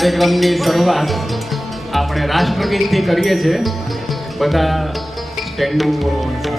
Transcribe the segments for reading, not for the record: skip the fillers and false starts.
કાર્યક્રમની શરૂઆત આપણે રાષ્ટ્રગીતથી કરીએ છીએ. બધા સ્ટેન્ડિંગ બોલવાનું છે.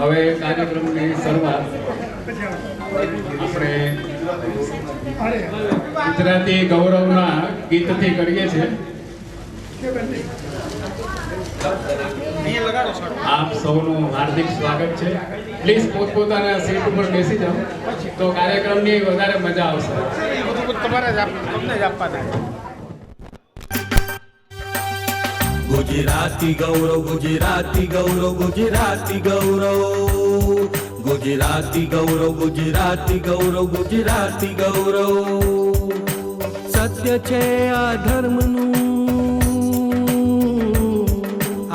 હવે કાર્યક્રમની શરૂઆત આપણે ગુજરાતી ગૌરવના ગીતથી કરીએ છીએ. આપ સૌનું હાર્દિક સ્વાગત છે. પ્લીઝ પોતપોતાના સીટ ઉપર બેસી જાઓ તો કાર્યક્રમની વધારે મજા આવશે. गुजराती गौरव गुजराती गौरव गुजराती गौरव गुजराती गौरव गुजराती गौरव गुजराती गौरव सत्य छे आ धर्मનું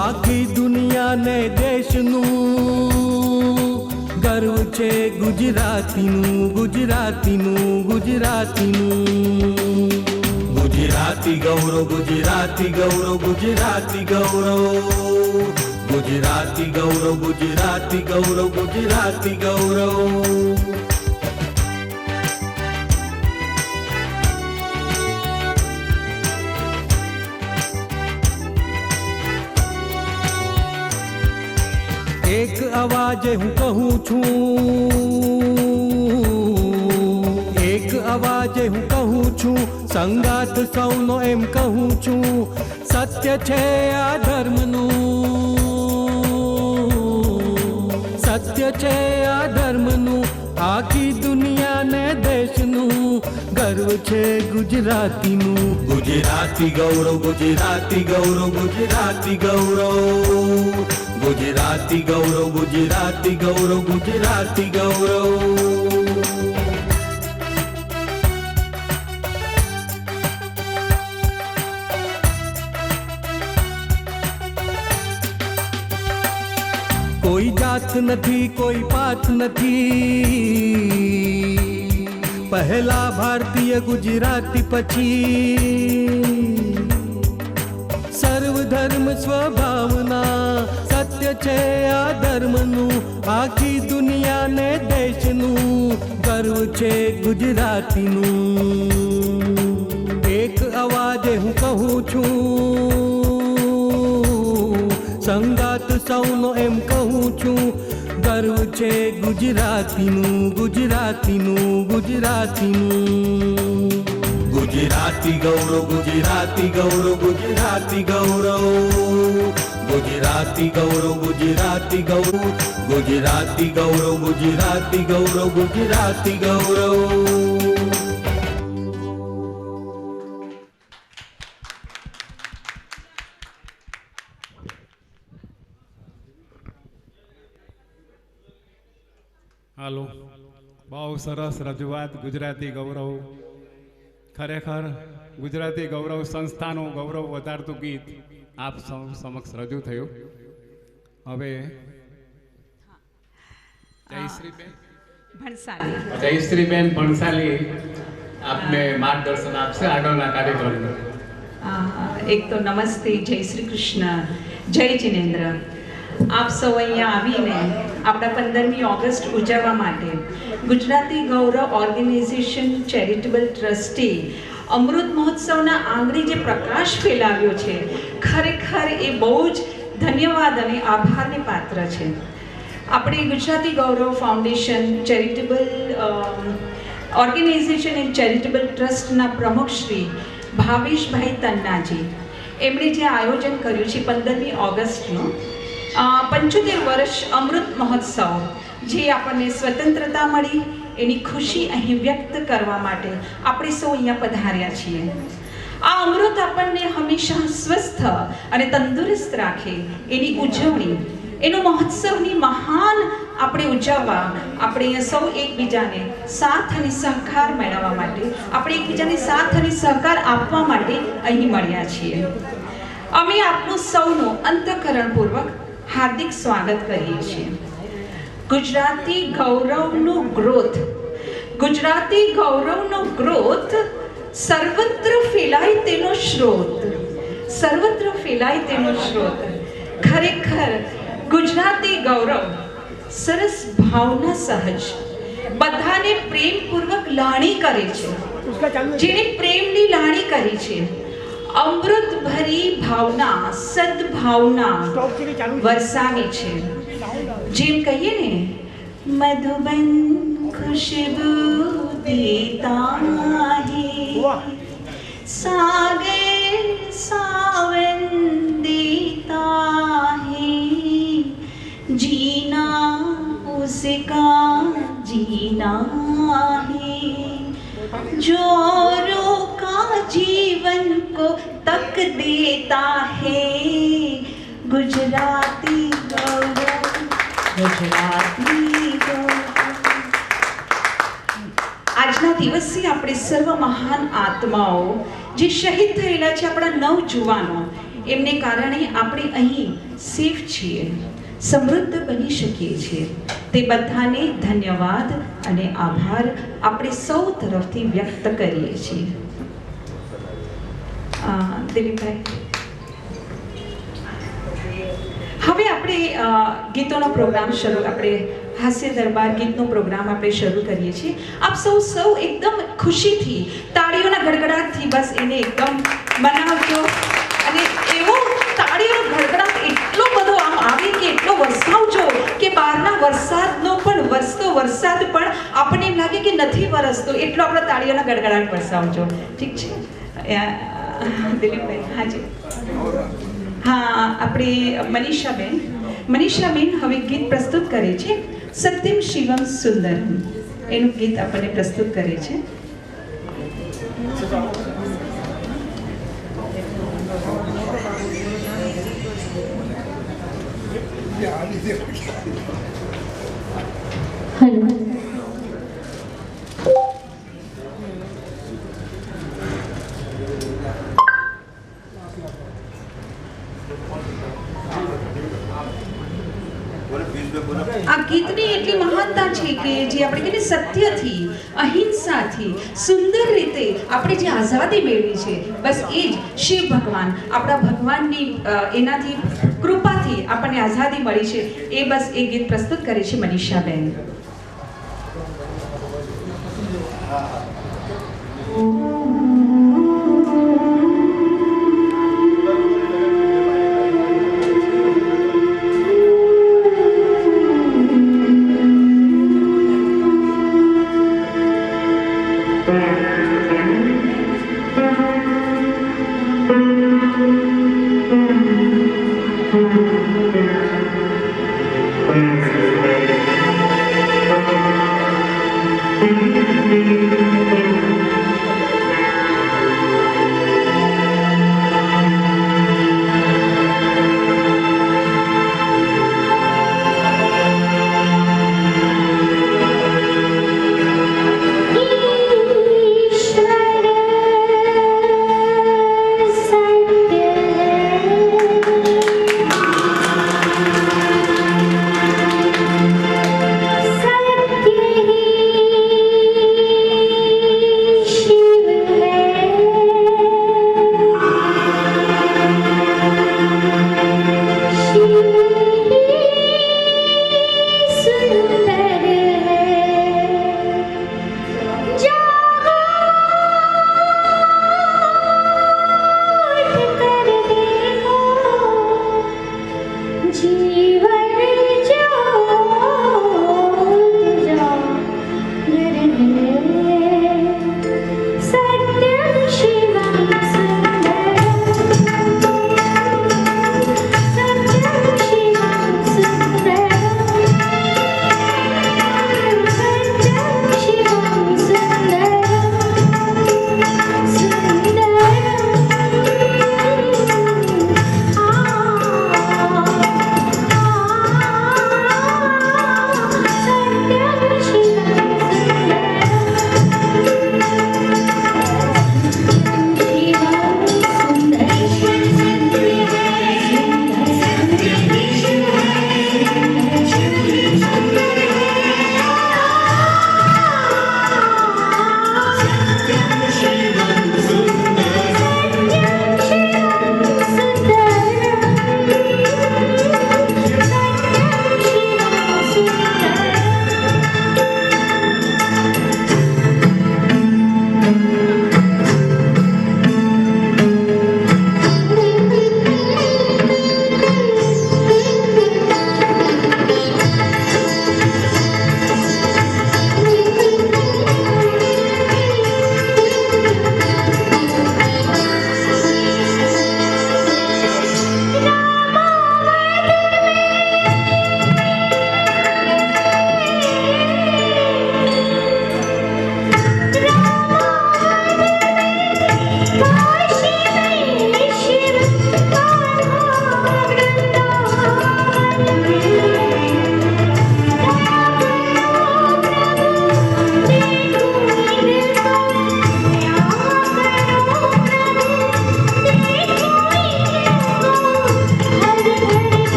આખી દુનિયા ને દેશનું ગર્વ છે ગુજરાતીનું ગુજરાતીનું ગુજરાતીનું गुजराती गौरव गुजराती गौरव गुजराती गौरव गुजराती गौरव गुजराती गौरव गुजराती गौरव एक आवाज हूँ कहूँ छूं एक आवाज हूँ कहूँ छूं संगात सौनो एम कहूँ छूं सत्य छे आ धर्मનું सत्य छे आ धर्मનું આખી દુનિયા ને દેશનું ગર્વ છે ગુજરાતીનું ગુજરાતી ગૌરવ ગુજરાતી ગૌરવ ગુજરાતી ગૌરવ ગુજરાતી ગૌરવ ગુજરાતી ગૌરવ ગુજરાતી ગૌરવ कोई जात नहीं कोई पात नहीं पहला भारतीय गुजराती पछी सर्वधर्म स्वभावना सत्य छे आ धर्मનું આખી દુનિયા ને દેશનું ગર્વ છે ગુજરાતીનું એક અવાજે હું કહું છું સંગાત સૌનો એમ કહું છું ગર્વ છે ગુજરાતીનું ગુજરાતીનું ગુજરાતીનું ગુજરાતી ગૌરવ ગુજરાતી ગૌરવ ગુજરાતી ગૌરવ ગુજરાતી ગૌરવ ગુજરાતી ગૌરવ ગુજરાતી ગૌરવ ગુજરાતી ગૌરવ ગુજરાતી ગૌરવ હાલો, બહુ સરસ રજૂઆત. ગુજરાતી ગૌરવ, ખરેખર ગુજરાતી ગૌરવ સંસ્થાનું ગૌરવ વધારતું ગીત આપ સૌ સમક્ષ રજૂ થયું. હવે જયશ્રીબેન ભણસાલી જયશ્રીબેન ભણસાલી આપને માર્ગદર્શન આપશે આગળના કાર્યક્રમનું. એક તો નમસ્તે, જય શ્રી કૃષ્ણ, જય જિનેન્દ્ર. આપ સૌ અહીંયા આવીને આપણા 15મી ઓગસ્ટ ઉજવવા માટે ગુજરાતી ગૌરવ ઓર્ગેનાઇઝેશન ચેરિટેબલ ટ્રસ્ટી અમૃત મહોત્સવના આંગણે જે પ્રકાશ ફેલાવ્યો છે, ખરેખર એ બહુ જ ધન્યવાદ અને આભારને પાત્ર છે. આપણે Gujarati Gaurav foundation charitable organization and charitable ટ્રસ્ટના પ્રમુખ શ્રી ભાવેશભાઈ તન્નાજી એમણે જે આયોજન કર્યું છે 15મી ઓગસ્ટનું 75 વર્ષ અમૃત મહોત્સવ, જે આપણને સ્વતંત્રતા મળી એની ખુશી અહીં વ્યક્ત કરવા માટે આપણે સૌ અહીંયા પધાર્યા છીએ. આ અમૃત આપણને હંમેશા સ્વસ્થ અને તંદુરસ્ત રાખે એની ઉજવણી, એનો મહોત્સવની મહાન આપણે ઉજવવા, આપણે અહીંયા સૌ એકબીજાને સાથ અને સહકાર મેળવવા માટે, આપણે એકબીજાને સાથ અને સહકાર આપવા માટે અહીં મળ્યા છીએ. અમે આપનું સૌનું અંતઃકરણપૂર્વક હાર્દિક સ્વાગત કરીએ છીએ. ગુજરાતી ગૌરવનો ગ્રોથ, ગુજરાતી ગૌરવનો ગ્રોથ સર્વત્ર ફેલાય તેનો સ્ત્રોત, સર્વત્ર ફેલાય તેનો સ્ત્રોત. ખરેખર ગુજરાતી ગૌરવ સરસ ભાવના સહજ બધાને પ્રેમપૂર્વક લાણી કરે છે. જેને પ્રેમની લાણી કરી છે, અમૃત ભરી ભાવના, સદભાવના વરસાવી છે. જેમ કહીએ ને, મધુબન ખુશબુ દેતા હે, સાગર સાવન દેતા હે, जीना उसका जीना है, जो रोका जीवन को तक देता है, गुजराती गौरव, गुजराती गौरव. આજના દિવસે આપણે સર્વ મહાન આત્માઓ જે શહીદ થયેલા છે, આપણા નવજુવાનો, એમને કારણે આપણે અહીં સેફ છીએ, સમૃદ્ધ બની શકીએ છીએ. તે બધાને ધન્યવાદ અને આભાર આપણે સૌ તરફથી વ્યક્ત કરીએ છીએ. દિલીપભાઈ, હવે આપણે ગીતોનો પ્રોગ્રામ શરૂ, આપણે હાસ્ય દરબાર ગીતનો પ્રોગ્રામ આપણે શરૂ કરીએ છીએ. આપ સૌ એકદમ ખુશીથી, તાળીઓના ગડગડાટથી બસ એને એકદમ મનાવજો. અને એવો તાળીઓનો ગડગડાટ એટલો બધો આમ આવે કે એટલો વરસાવજો કે બહારના વરસાદનો પણ વરસતો વરસાદ પણ આપણને એમ લાગે કે નથી વરસતો, એટલો આપણે તાળીઓના ગડગડાટ વરસાવજો. ઠીક છે દિલીપભાઈ? હાજી, હા, આપણે મનીષાબેન હવે ગીત પ્રસ્તુત કરે છે. સત્યમ શિવમ સુંદરમ એનું ગીત આપણને પ્રસ્તુત કરે છે. હેલો, આ ગીતની એટલી મહાનતા છે કે જે આપણે કહીએ સત્યથી, અહિંસાથી સુંદર રીતે આપણે જે આઝાદી મેળવી છે, બસ એ જ શિવ ભગવાન, આપણા ભગવાનની એનાથી કૃપાથી આપણને આઝાદી મળી છે. એ બસ એ ગીત પ્રસ્તુત કરે છે મનીષાબેન.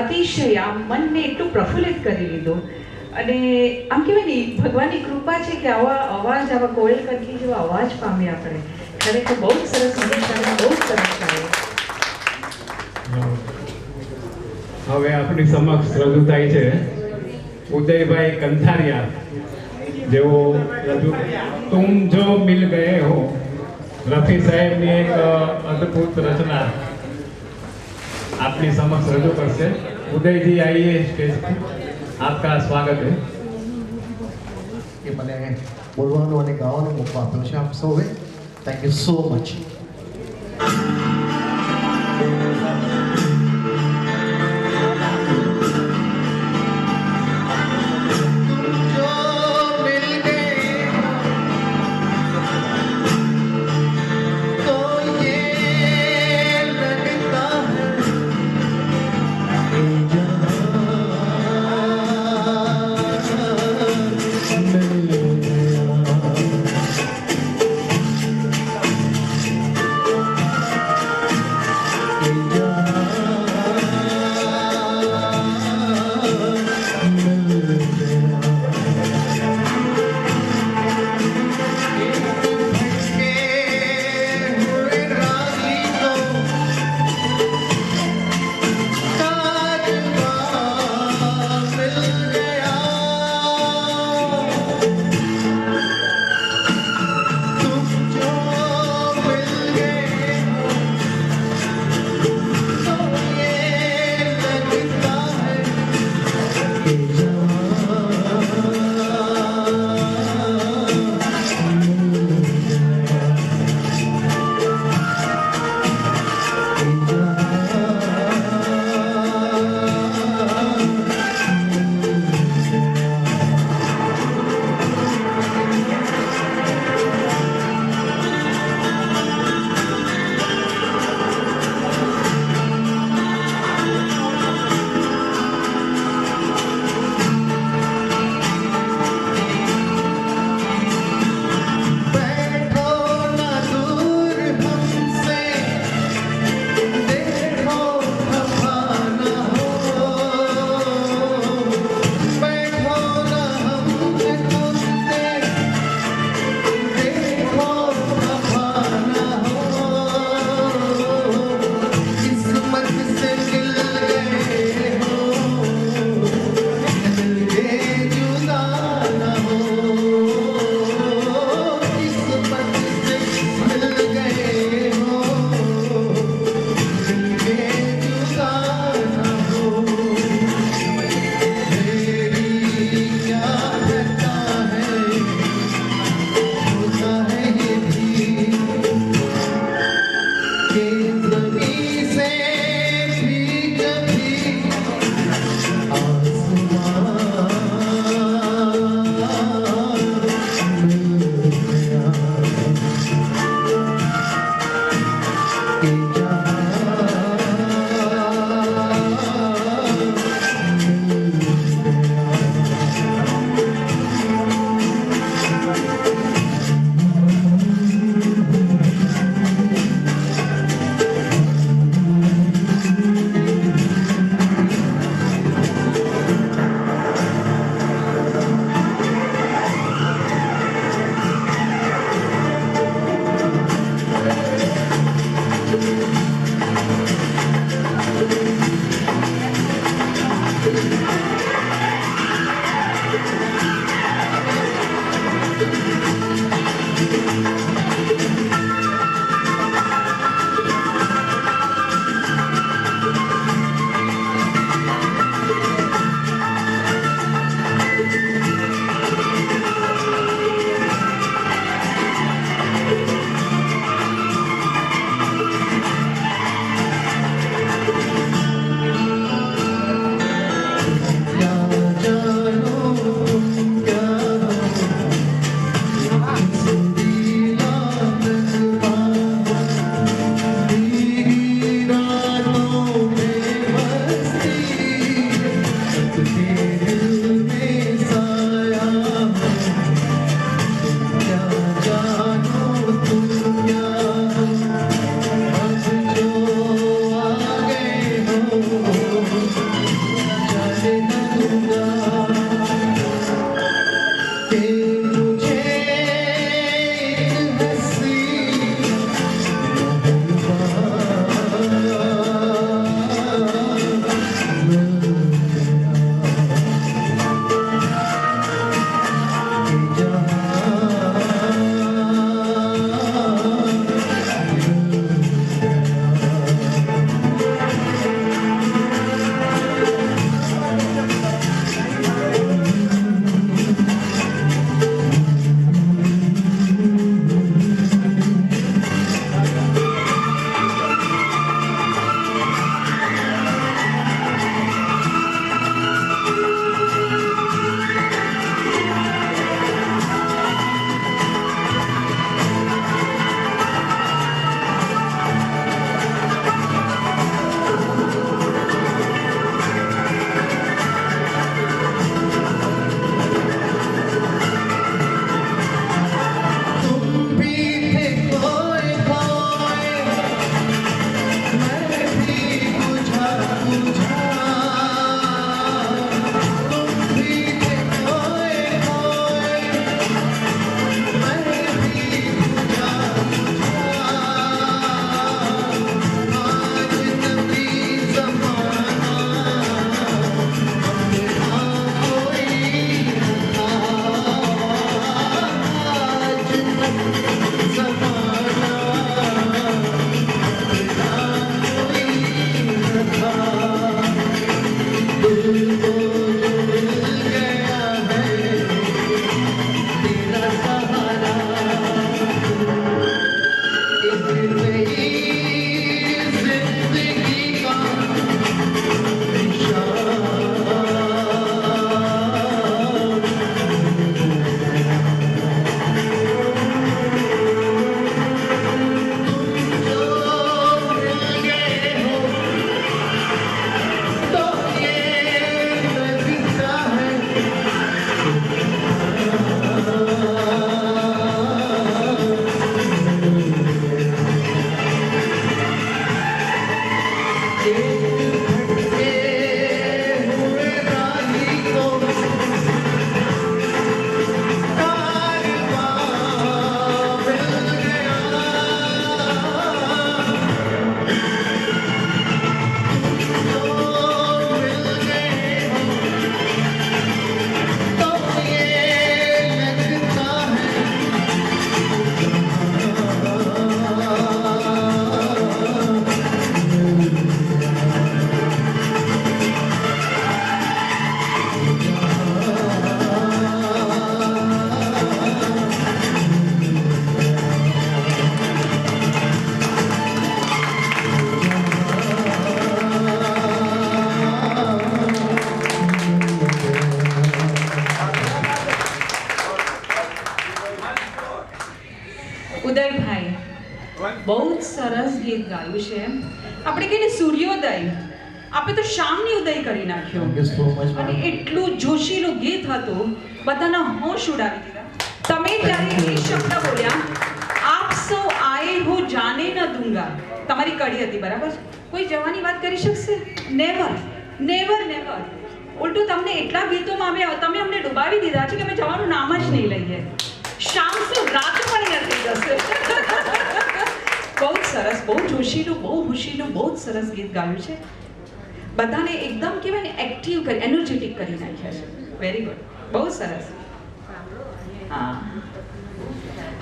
અતિશય આમ મનને એટલું પ્રફુલ્લિત કરી લીધું. અને આમ કહેવાય ને ભગવાનની કૃપા છે કે આવા અવાજ, આવા કોયલ કટકી જેવા અવાજ પામે આપણે. ખરેખર બહુ જ સરસ મનીષાને બહુ જ સરસ ગાયું. હવે આપણી સમક્ષ રજૂ થાય છે ઉદયભાઈ કંથારિયા, જેઓ રજૂ તુમ જો મિલ ગયે હો, રફી સાહેબની એક અદ્ભુત રચના આપની સમક્ષ રજૂ કરશે. ઉદયજી આइए स्टेज पे, आपका स्वागत है. કે મને બોલવાનો અને ગાવાનો મોકો આપ્યો છે આપ સૌએ. Thank you so much. બહુ જ સરસ ગીત ગાયું છે. આપણે કહીએ ને સૂર્યોદય, આપણે તો શામની ઉદય કરી નાખ્યો. Thank you so much, અને ma'am. એટલું જોશીલું ગીત હતું, બધાના હોશ ઉડાવી દીધા. તમે ત્યારે એ શબ્દ બોલ્યા, આપ સૌ આએ હો જાને ન દૂંગા. તમારી કડી હતી, બરાબર છે? કોઈ જવાની વાત કરી શકશે? Never, never, never. ઉલટું તમને એટલા ગીતોમાં તમે અમને ડુબાવી દીધા છે કે અમે જવાનું નામ જ નહીં લઈએ. શામ શું રાત પણ નથી જશે. બહુ જ સરસ, બહુ જોશીલું, બહુ ખુશીલું, બહુ જ સરસ ગીત ગાયું છે. બધાને એકદમ કહેવાય ને એક્ટિવ કરી, એનર્જેટિક કરી નાખ્યા છે. વેરી ગુડ, બહુ સરસ. હા,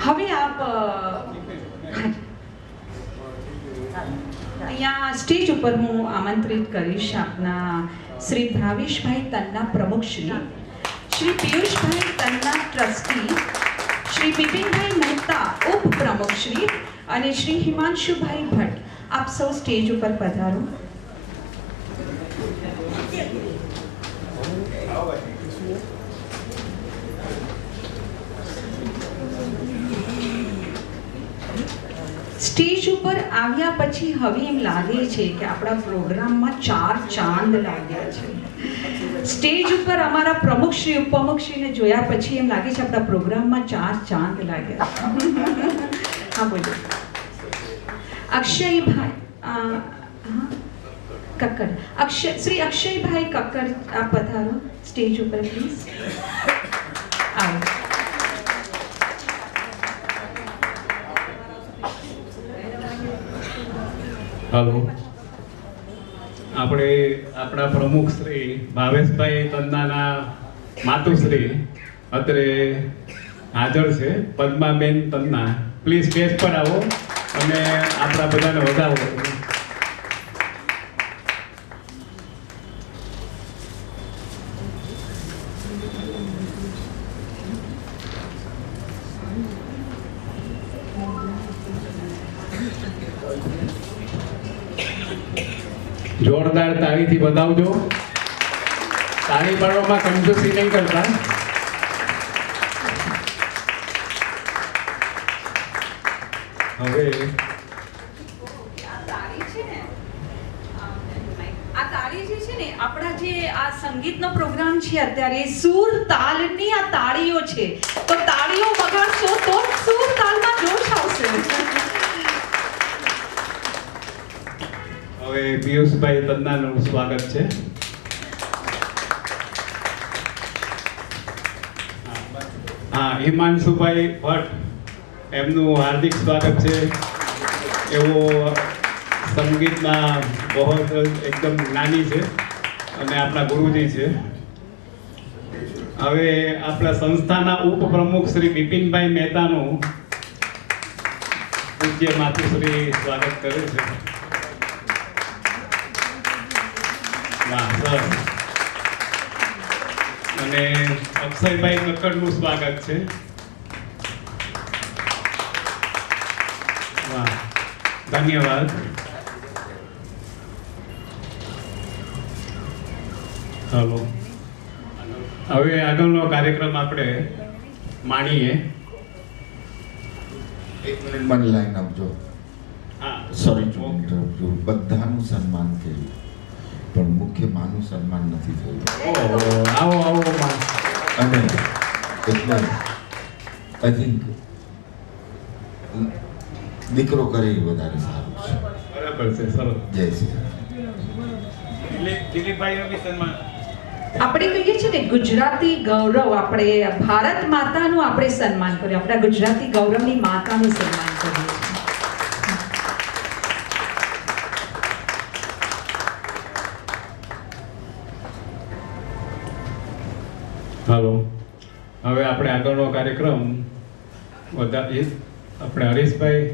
હવે આપ અહીંયા સ્ટેજ ઉપર હું આમંત્રિત કરીશ આપના શ્રી ભાવેશભાઈ તન્ના પ્રમુખ શ્રી પિયુષભાઈ તન્ના ટ્રસ્ટી, શ્રી બિપિનભાઈ મહેતા ઉપપ્રમુખ શ્રી અને શ્રી હિમાંશુભાઈ ભટ્ટ. આપ સૌ સ્ટેજ ઉપર પધારો. સ્ટેજ ઉપર આવ્યા પછી હવે એમ લાગે છે કે આપણા પ્રોગ્રામમાં 4 ચાંદ લાગ્યા છે. સ્ટેજ ઉપર અમારા પ્રમુખશ્રી ઉપપ્રમુખશ્રીને જોયા પછી એમ લાગે છે આપણા પ્રોગ્રામમાં 4 ચાંદ લાગ્યા. હા, બોલો. અક્ષયભાઈ કક્કર, શ્રી અક્ષયભાઈ કક્કર, આપ પધારો સ્ટેજ ઉપર પ્લીઝ. આવો. હાલો, આપણે આપણા પ્રમુખ શ્રી ભાવેશભાઈ તન્નાના માતુશ્રી અત્રે હાજર છે, પદ્માબેન તન્ના. પ્લીઝ સ્ટેજ પર આવો અને આપણા બધાને વધાવો. જોરદાર તાળીથી બતાવજો. તાળી પાડવામાં કંજૂસી નહીં કરતા. હવે આપણા જે આ સંગીતનો પ્રોગ્રામ છે અત્યારે, સૂર તાલની આ તાળીઓ છે, તો તાળીઓ વગાડશો તો સૂર તાલમાં જોશ આવશે. હવે પિયુષભાઈ તન્નાનું સ્વાગત છે. હા, હિમાંશુભાઈ ભટ્ટ, એમનું હાર્દિક સ્વાગત છે. એવો સંગીતમાં બહુ એકદમ નાની છે અને આપણા ગુરુજી છે. હવે આપણા સંસ્થાના ઉપપ્રમુખ શ્રી બિપિનભાઈ મહેતાનું પૂજ્ય માતુશ્રી સ્વાગત કરે છે. વાહ, સરસ. અને અક્ષયભાઈ કક્કરનું સ્વાગત છે. વાહ, ધન્યવાદ. ચાલો, હવે આગળનો કાર્યક્રમ આપણે માણીએ. એક મિનિટ મને લાઈન આપજો. હા, સોરી ટુ ઇન્ટરપ્ટ યુ. બધાનું સન્માન થયું પણ મુખ્ય માનું સન્માન નથી થયું. આવો આવો માં. અને એટલે આઈ થિંક દીકરો કરે એ વધારે સારું છે. બરાબર છે, સરસ. જય શ્રી રામ. દિલીપભાઈનું બી સન્માન. આપણે કહીએ છીએ ને ગુજરાતી ગૌરવ, આપણે ભારત માતાનું આપણે સન્માન કર્યું, આપણા ગુજરાતી ગૌરવની માતાનું સન્માન કર્યું. હાલો, હવે આપણે આગળનો કાર્યક્રમ વધારીએ. આપણે હરીશભાઈ.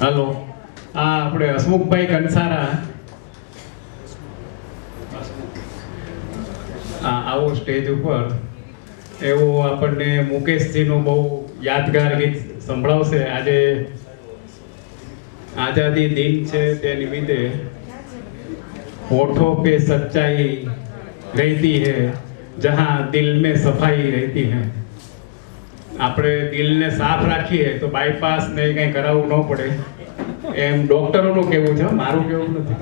હાલો, આ આપણે હસમુખભાઈ કંસારા. આવો સ્ટેજ ઉપર. એવો આપણને મુકેશજીનું બહુ યાદગાર ગીત સંભળાવશે. આજે आज़ादी दिन છે તે નિમિત્તે होठों पे सच्चाई रहती है जहाँ दिल में सफाई रहती है। આપણે દિલને સાફ રાખીએ તો બાયપાસ ને કંઈ કરાવવું ન પડે એમ ડોક્ટરોનું કહેવું છે, મારું કહેવું નથી।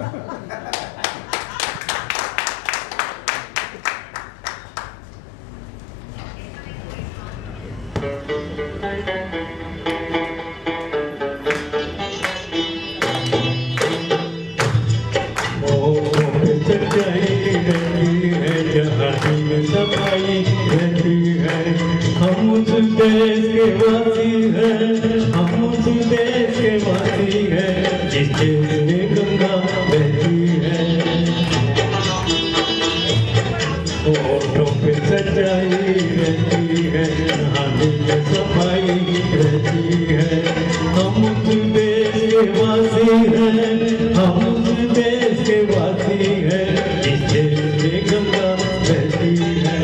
सफाई रहती है, हम उस देश के वासी हैं, हम उस देश के वासी हैं जिस देश में गंगा बहती है। होठों पे सच्चाई रहती है, हाथों में सफाई रहती है, हम उस देश के वासी हैं, हम उस देश के वासी हैं जिस देश में गंगा बहती है।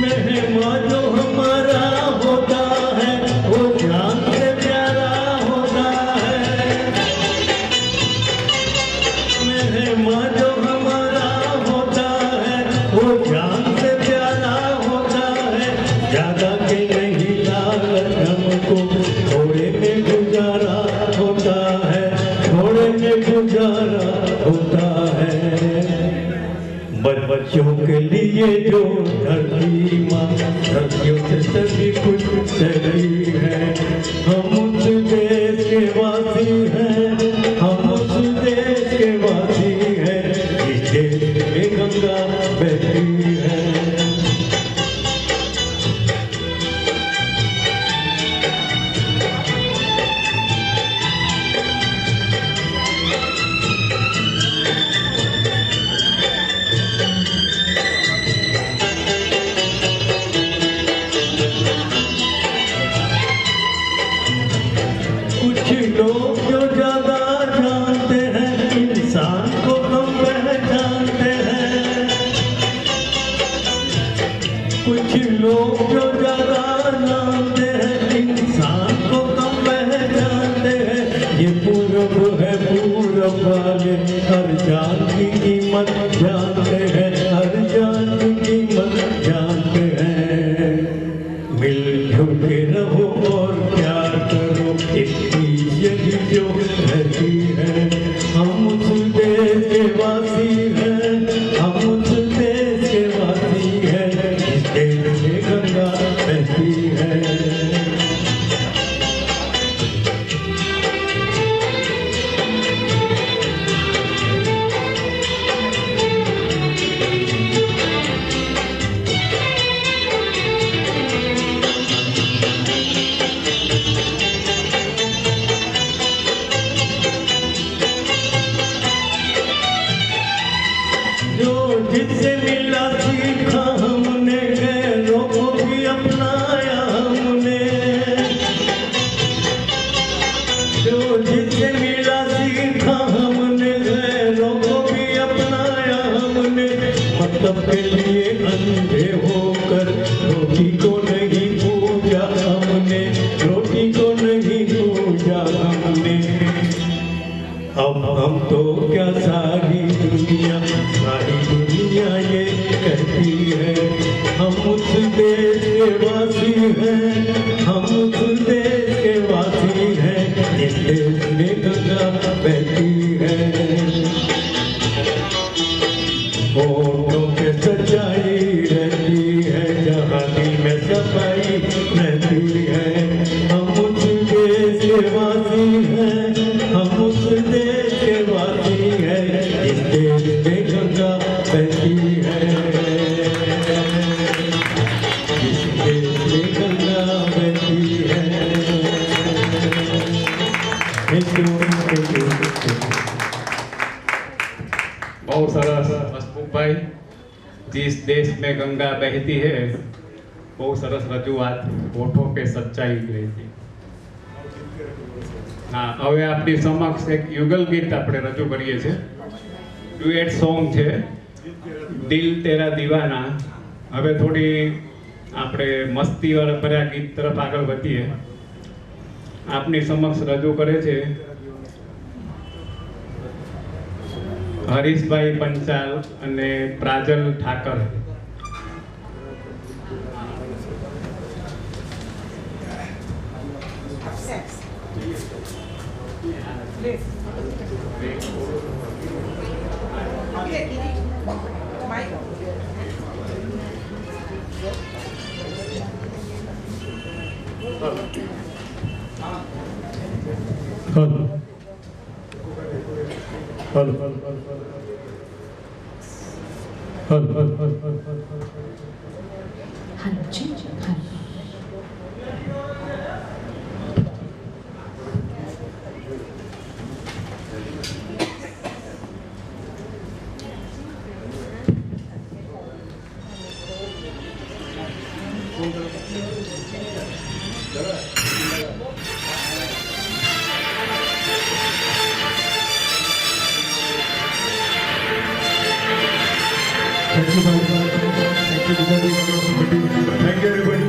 मेहमान जो हमारा होता है वो जान से प्यारा होता है। मेहमान जो हमारा होता है वो जान से प्यारा होता है। ज्यादा के नहीं लागत हमको थोड़े में गुजारा होता है, थोड़े में गुजारा होता है। बच्चों के लिए जो धरती माँ धरतियों से सभी कुछ सही है, हम उस देश के वासी हैं, हम उस देश के वासी हैं जिस देश में गंगा बहती है। कुछ लोग जो ज्यादा जानते हैं इंसान को कम पहचानते हैं। कुछ लोग जो ज्यादा जानते हैं इंसान को कम पहचानते हैं। ये पूरब है, पूरब वाले हर जान की कीमत जानते हैं, हर जान की कीमत जानते हैं। मिलजुल के रहो और प्यार करो, एक चीज यही जो रहती है। हम उस देश के वासी हैं, हम उस देश के वासी हैं जिस देश में गंगा बहती है। जो जिससे मिला सीखा हमने, गैरों को भी अपनाया हमने। जो जिससे मिला सीखा हमने, गैरों को भी अपनाया हमने। मतलब के लिए अंधे होकर रोटी को नहीं पूजा हमने, रोटी को नहीं पूजा हमने। अब हम तो क्या सारी दुनिया ये कहती है, हम उस देश के वासी हैं, हम उस देश के वासी हैं जिस देश में गंगा बहती है। होठों पे सच्चाई रहती है, जहाँ दिल में सफाई रहती है। हम उस देश के वासी हैं, हम उस देश के वासी हैं जिस देश में गंगा बहती है, जिस देश में गंगा बहती है। બહુ સરસ હસમુખભાઈ, जिस देश में गंगा बहती है બહુ સરસ રજૂઆત હોઠો પે સચ્ચાઈ રહેતી. હા, હવે આપણી સમક્ષ એક યુગલ ગીત આપણે રજૂ કરીએ છીએ. ડ્યુએટ સોંગ છે દિલ તેરા દીવાના. હવે થોડી આપણે મસ્તીવાળા ભર્યા ગીત તરફ આગળ વધીએ. આપની સમક્ષ રજૂ કરે છે હરીશભાઈ પંચાલ અને પ્રાજલ ઠાકર. Thank you, everybody.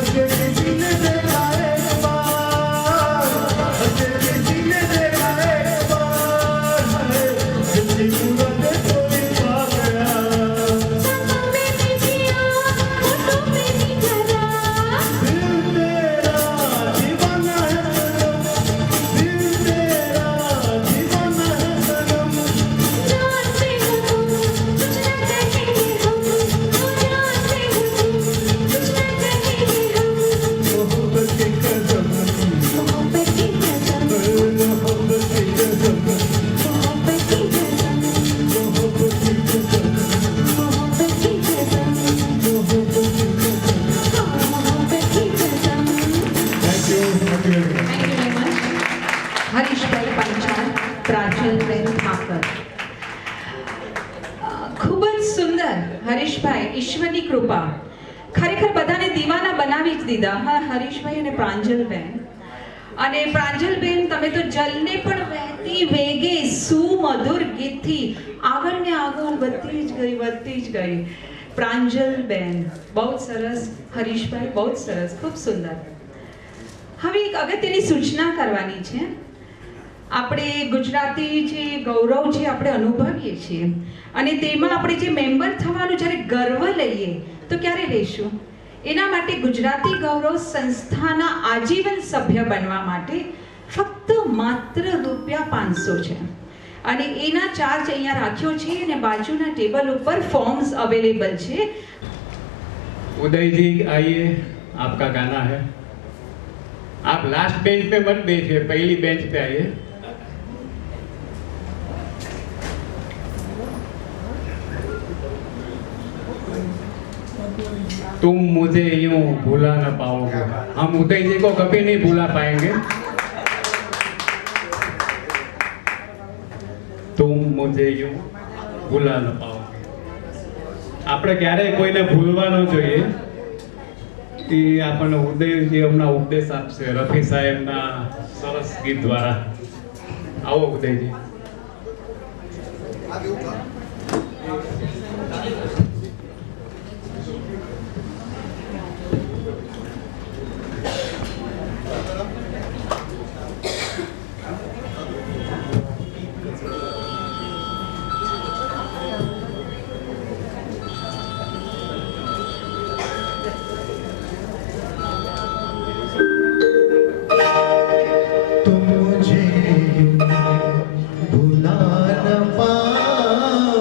हंसे किसी ने देखा एक बार, हंसे किसी ने देखा एक बार, किसी सूरत कोई पा गया। दिल तेरा दीवाना है सनम, दिल तेरा दीवाना है सनम। मोहब्बत की कसम, मोहब्बत की कसम, मोहब्बत की कसम, मोहब्बत की कसम, मोहब्बत की कसम। Thank you thank you very much Harishbhai Panchal, Pranjalben Thakar. ખૂબ જ સુંદર હરીશભાઈ, ઈશ્વરની કૃપા. ખરેખર બધાને દીવાના બનાવી જ દીધા. હા, હરીશભાઈ અને પ્રાંજલબેન. અને પ્રાંજલબેન, તમે તો જલને પણ વહેતી વેગે સુમધુર ગીતથી આગળ ને આગળ વધતી જ ગઈ. પ્રાંજલબેન બહુ જ સરસ, હરીશભાઈ બહુ જ સરસ, ખૂબ સુંદર. હવે એક અગત્યની સૂચના કરવાની છે. આપણે ગુજરાતી જે ગૌરવ જે આપણે અનુભવીએ છીએ અને તેમાં આપણે જે મેમ્બર થવાનું જ્યારે ગર્વ લઈએ તો ક્યારે લઈશું? એના માટે ગુજરાતી ગૌરવ સંસ્થાના આજીવન સભ્ય બનવા માટે ફક્ત માત્ર ₹500 છે અને એના ચાર્જ અહીંયા રાખ્યો છે અને બાજુના ટેબલ ઉપર ફોર્મ્સ અવેલેબલ છે. उदय जी आइए, आपका गाना है. आप लास्ट बेंच पे मत बैठिए, पहली बेंच पे आइए. तुम मुझे यूं भुला न पाओगे. हम उदय जी को कभी नहीं भुला पाएंगे. तुम मुझे यूं ભૂલા ન પાઓ. આપણે ક્યારેય કોઈને ભૂલવા ન જોઈએ. એ આપણને ઉદયજી હમણાં ઉપદેશ આપશે રફી સાહેબના સરસ ગીત દ્વારા. આવો ઉદયજી. तुम मुझे भुला न पाओ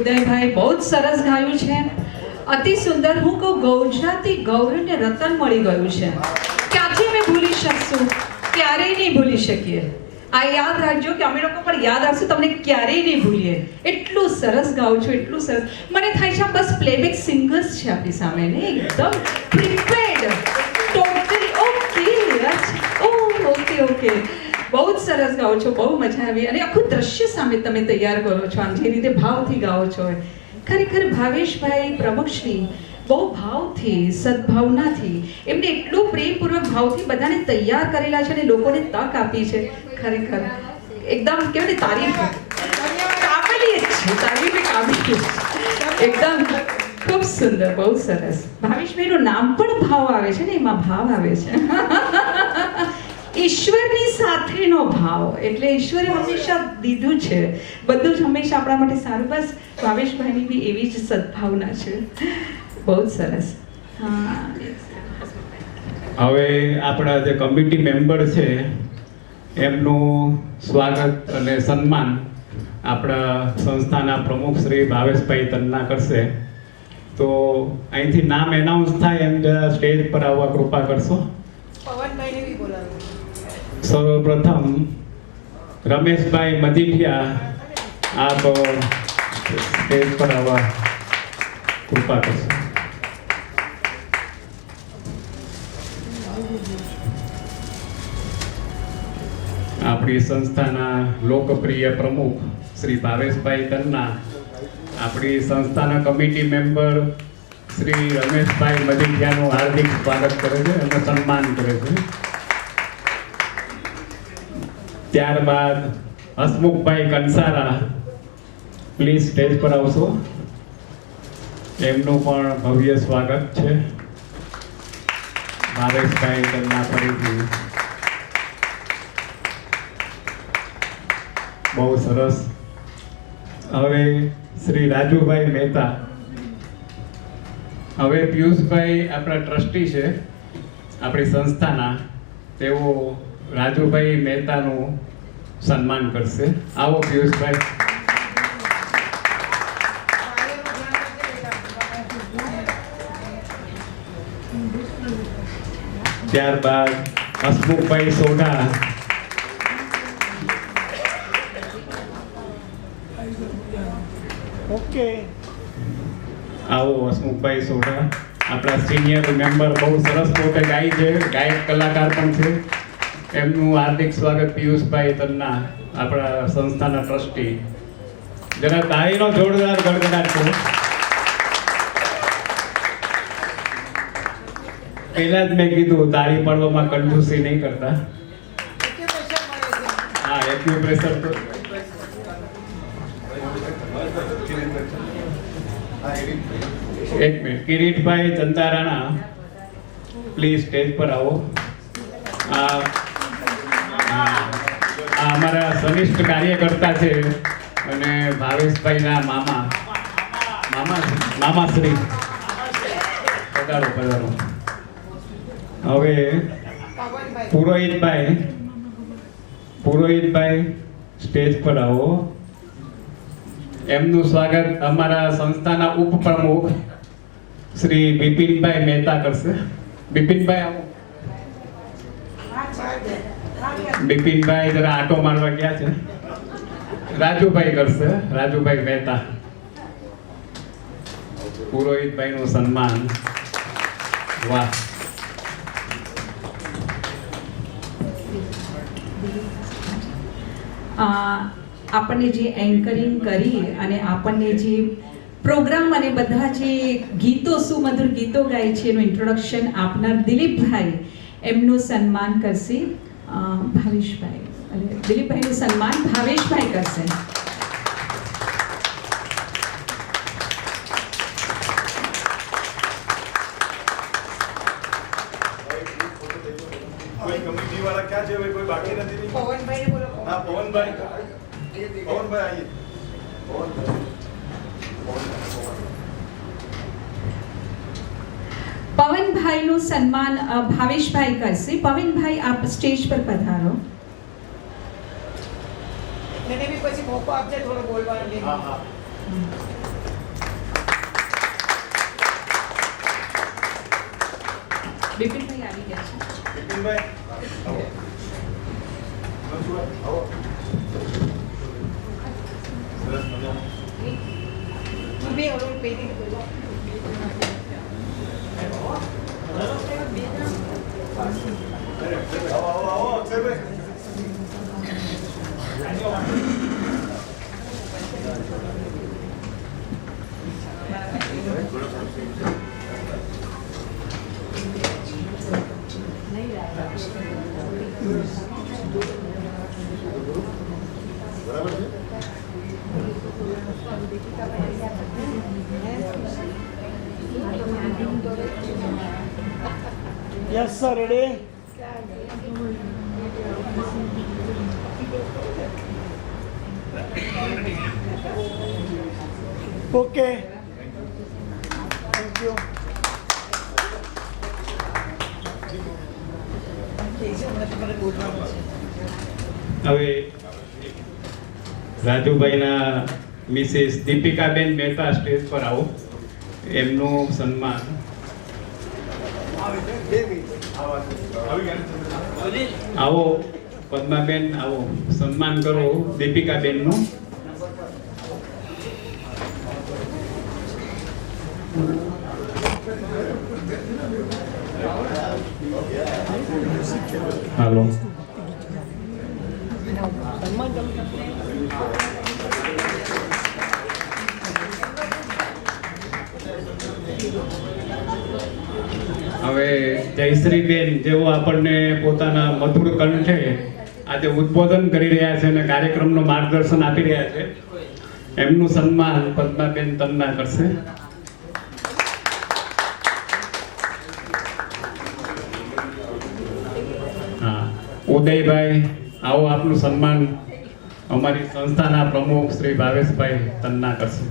ઉદયભાઈ બહુ જ સરસ ગાયું છે, અતિ સુંદર. હું કહું ગૌજાતી ગૌરવને રતન મળી ગયું છે. ક્યાંથી અમે ભૂલી શકશું? ક્યારેય નહીં ભૂલી શકીએ. આ યાદ રાખજો કે અમે લોકો પણ યાદ રાખશું, તમને ક્યારેય નહીં ભૂલીએ. એટલું સરસ ગાઉં છું, એટલું સરસ. મને થાય છે બસ પ્લેબેક સિંગર્સ છે આપણી સામે ને, એકદમ પ્રિપેર્ડ, ટોટલી ઓકે. ઓકે, બહુ જ સરસ ગાઓ છો, બહુ મજા આવી. અને આખું દ્રશ્ય સામે તમે તૈયાર કરો છો, આમ જે રીતે ભાવથી ગાઓ છો. ખરેખર ભાવેશભાઈ પ્રમુખશ્રી બહુ ભાવથી, સદભાવનાથી, એમને એટલું પ્રેમપૂર્વક ભાવથી બધાને તૈયાર કરેલા છે અને લોકોને તક આપી છે. ખરેખર એકદમ કેવું ને, તારીફ કાબિલિયત છે, તારીફ કાબિલિયત એકદમ ખૂબ સુંદર, બહુ સરસ. ભાવેશભાઈનું નામ પણ ભાવ આવે છે ને, એમાં ભાવ આવે છે. ઈશ્વરની સાથેનો ભાવ, એટલે ઈશ્વરે હંમેશા દીધું છે બધું જ, હંમેશા આપણા માટે સારું. બસ ભાવેશભાઈની બી એવી જ સદભાવના છે. બહુ જ સરસ. હવે આપણા જે કમિટી મેમ્બર છે એમનું સ્વાગત અને સન્માન આપણા સંસ્થાના પ્રમુખ શ્રી ભાવેશભાઈ તન્ના કરશે. તો અહીંથી નામ એનાઉન્સ થાય એમ જરા સ્ટેજ પર આવવા કૃપા કરશો. સર્વપ્રથમ રમેશભાઈ મજીઠિયા આપ સ્ટેજ પર આવવા કૃપા કરશો. આપણી સંસ્થાના લોકપ્રિય પ્રમુખ શ્રી ભાવેશભાઈ તન્ના આપણી સંસ્થાના કમિટી મેમ્બર શ્રી રમેશભાઈ મજીઠિયાનું હાર્દિક સ્વાગત કરે છે અને સન્માન કરે છે. ત્યારબાદ હસમુખભાઈ કંસારા પ્લીઝ સ્ટેજ પર આવશો, એમનું પણ ભવ્ય સ્વાગત છે. ભાવેશભાઈ તન્ના ફરીથી બહુ સરસ. હવે શ્રી રાજુભાઈ મહેતા. હવે પિયુષભાઈ આપણા ટ્રસ્ટી છે આપણી સંસ્થાના, તેઓ રાજુભાઈ મહેતાનું સન્માન કરશે. આવો પિયુષભાઈ. ત્યારબાદ હસમુખભાઈ સોઢા. ઓકે, આવો હસમુખભાઈ સોઢા, આપણા સિનિયર મેમ્બર, બહુ સરસ પોતે ગાય છે, ગાયક કલાકાર પણ છે. એમનું હાર્દિક સ્વાગત પિયુષભાઈ તન્ના આપણા સંસ્થાના ટ્રસ્ટી. જરા તાળીનો જોરદાર ગડગડાટ કરો. પહેલા જ મેં કીધું તાળી પાડવામાં કંજૂસી નહીં કરતા. હા, એક્યુપ્રેશર તો એક મિનિટ. કિરીટભાઈ ચંદારાણા પ્લીઝ સ્ટેજ પર આવો. અમારા સનિષ્ઠ કાર્યકર્તા છે અને ભાવેશભાઈના મામાશ્રી. પધારો. હવે પુરોહિતભાઈ સ્ટેજ પર આવો. એમનું સ્વાગત અમારા સંસ્થાના ઉપપ્રમુખ શ્રી બિપિનભાઈ મહેતા કરશે. બિપિનભાઈ આવો. બિપિનભાઈ જરા આટો મારવા ગયા છે. રાજુભાઈ કરશે, રાજુભાઈ મહેતા. પુરોહિતભાઈ નું સન્માન. વાહ. આપણને જે એન્કરિંગ કરી અને આપણને જે પ્રોગ્રામ અને બધા જે ગીતો, સુમધુર ગીતો ગાય છે, એનું ઇન્ટ્રોડક્શન આપનાર દિલીપભાઈ, એમનું સન્માન કરશે ભાવેશભાઈ. અને દિલીપભાઈનું સન્માન ભાવેશભાઈ કરશે. કમિટી વાળા ક્યાં છે? કોઈ બાકી નથી? પવનભાઈ બોલો. હા, પવનભાઈ આવીએ. પવનભાઈનું સન્માન ભાવેશભાઈ કરશે. પવનભાઈ આપ સ્ટેજ પર પધારો. એને બી પછી મોકો આપજે થોડો બોલવાનો. બિપિનભાઈ આવી ગયા છે. બિપિનભાઈ આવો. મંજુભાઈ આવો. સરસ મજામાં. આવો આવો આવો અક્ષરભાઈ. બરાબર છે. Yes, sir, ready? Okay. Thank you. હવે રાજુભાઈના મિસિસ દીપિકાબેન મહેતા સ્ટેજ પર આવો, એમનું સન્માન. આવો પદ્માબેન, આવો સન્માન કરો દીપિકાબેનનું. હાલો. હવે જયશ્રીબેન જેઓ આપણને પોતાના મધુર કંઠે આજે ઉદ્બોધન કરી રહ્યા છે અને કાર્યક્રમનું માર્ગદર્શન આપી રહ્યા છે, એમનું સન્માન પદ્માબેન તન્ના કરશે. હા, ઉદયભાઈ આવો, આપનું સન્માન અમારી સંસ્થાના પ્રમુખ શ્રી ભાવેશભાઈ તન્ના કરશે.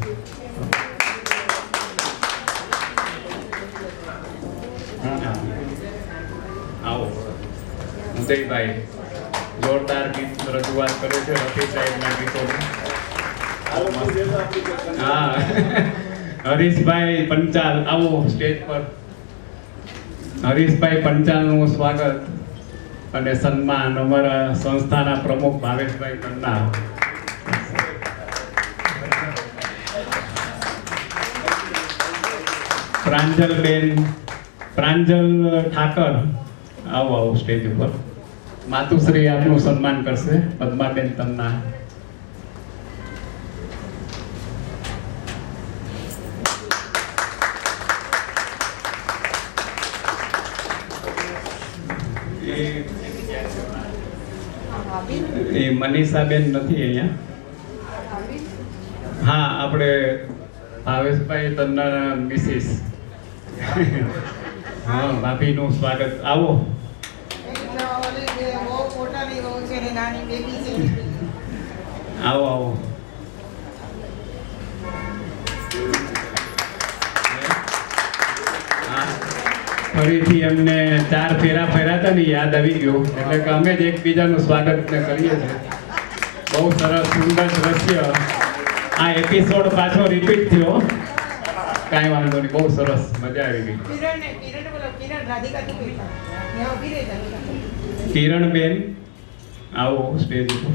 આવો ઉદયભાઈ જોરદાર ગીત રજૂઆત કરે છે રફી સાહેબના ગીતોની. હા, હરીશભાઈ પંચાલ આવો સ્ટેજ પર. હરીશભાઈ પંચાલનું સ્વાગત અને સન્માન અમારા સંસ્થાના પ્રમુખ ભાવેશભાઈ તન્ના. પ્રાંજલ ઠાકર આવો, આવો સ્ટેજ ઉપર. માતુશ્રી આપનું સન્માન કરશે પદ્માબેન તન્ના. એ મનીષાબેન નથી અહીંયા. હા, આપણે ભાવેશભાઈ તન્નાના મિસિસ હા, ભાભીનું સ્વાગત. આવો. આવો આવો. ફરીથી અમને 4 ફેરા ફર્યા હતા ને યાદ આવી ગયું, એટલે કે અમે જ એકબીજાનું સ્વાગત ને કરીએ છીએ. બહુ સરસ, સુંદર દ્રશ્ય. આ એપિસોડ પાછો રિપીટ થયો, કાંઈ વાંધો નહીં, બહુ સરસ, મજા આવી ગઈ. કિરણબેન આવો સ્ટેજ ઉપર.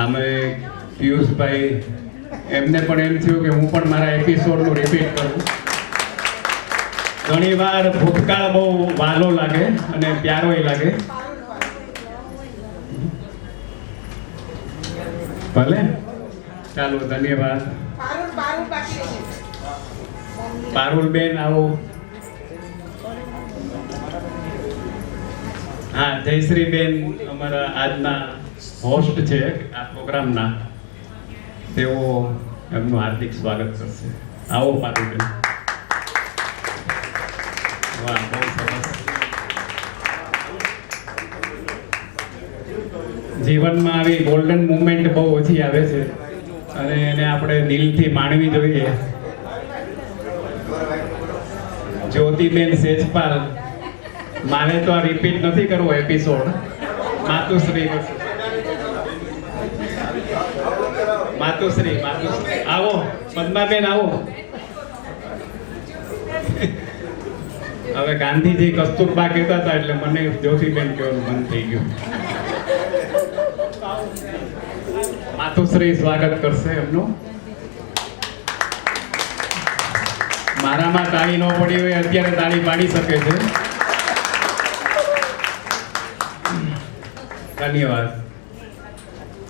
આમે પિયુષભાઈ, એમને પણ એમ થયું કે હું પણ મારા એપિસોડનું રિપીટ કરું. ઘણી વાર ભૂતકાળ બહુ વાલો લાગે અને પ્યારોય લાગે. ભલે, ચાલો, ધન્યવાદ. પારુલબેન આવો. હા, જયશ્રીબેન અમારા આજના હોસ્ટ છે આ પ્રોગ્રામના, તેઓ એમનું હાર્દિક સ્વાગત કરશે. આવો પારુલબેન. વાહ, બહુ સરસ. જીવનમાં આવી ગોલ્ડન મુમેન્ટ બહુ ઓછી આવે છે અને એને આપણે દિલથી માણવી જોઈએ. જ્યોતિબેન સેજપાલ મારે તો આ રિપીટ નથી કરવો એપિસોડ. માતુશ્રી માતુશ્રી માતુશ્રી આવો, પદ્માબેન આવો. હવે ગાંધીજી કસ્તુરબા કહેતા હતા એટલે મને જ્યોતિબેન કહેવાનું મન થઈ ગયું. માતુશ્રી સ્વાગત કરશે એમનું. મારામાં તાળી ન પડી હોય અત્યારે તાળી પાડી શકે છે. ધન્યવાદ.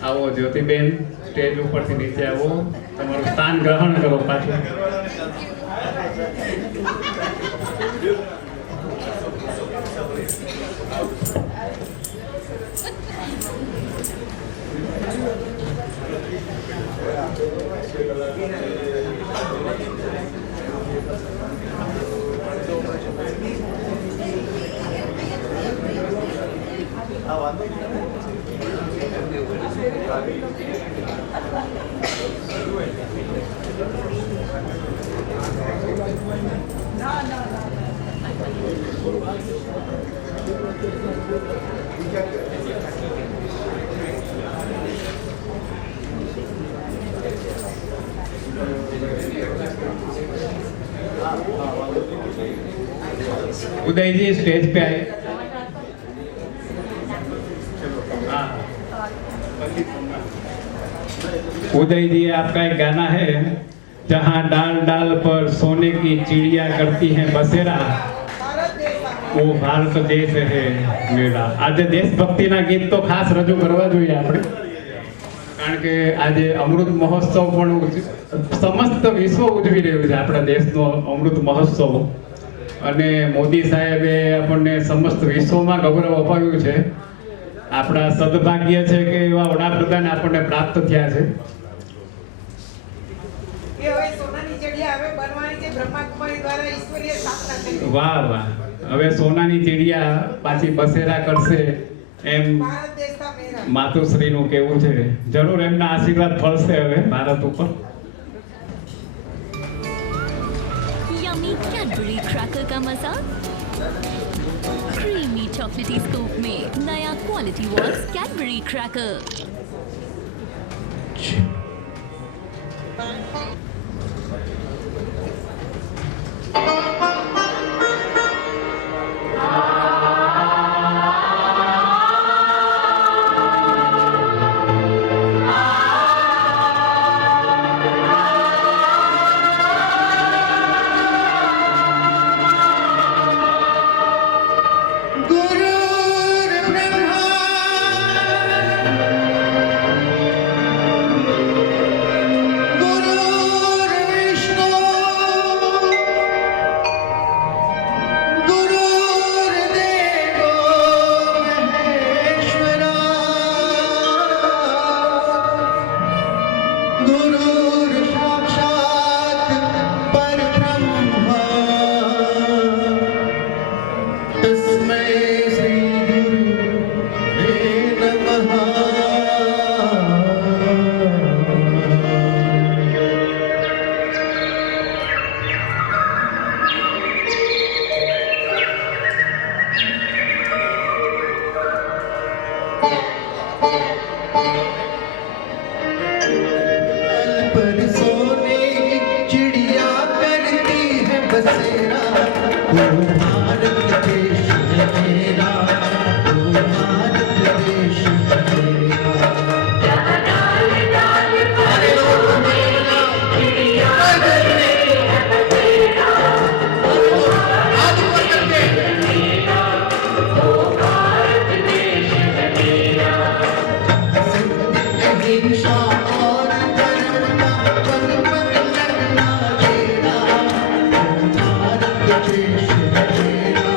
આવો જ્યોતિબેન, સ્ટેજ ઉપરથી નીચે આવો, તમારું સ્થાન ગ્રહણ કરો પાછું. उदय जी स्टेज पे आए. उदय जी, आपका एक गाना है, जहाँ डाल डाल पर सोने की चिड़िया करती है बसेरा, वो भारत देश है मेरा. आज देशभक्तिना गीत तो खास रजू करवा જોઈએ આપણે, કારણ કે આજે અમૃત મહોત્સવ પણ સમસ્ત વિશ્વ ઉજવી રહ્યું છે, આપણા દેશનો અમૃત મહોત્સવ. અને મોદી સાહેબે આપણને સમસ્ત વિશ્વમાં ગૌરવ અપાવ્યું છે. આપણા સદભાગ્ય છે કે એવા વડાપ્રધાન આપણને પ્રાપ્ત થયા છે. વાહ વાહ. હવે સોનાની ચીડિયા પાછી બસેરા કરશે એમ માતુશ્રીનું કહેવું છે. જરૂર એમના આશીર્વાદ ફળશે હવે ભારત ઉપર. यम्मी कैडबरी क्रैकर का मजा, क्रीमी चॉकलेटी स्कूप में नया क्वालिटी वॉल्स कैडबरी क्रैकर. पर सोने की चिड़िया करती है बसेरा, वो भारत देश है मेरा, वो भारत देश है मेरा. अरे वो मेरा चिड़िया करती है बसेरा, हाथ ऊपर करके वो भारत देश है मेरा. अहिंसा और करुणा पग पग लगना तेरा, भारत देश है मेरा.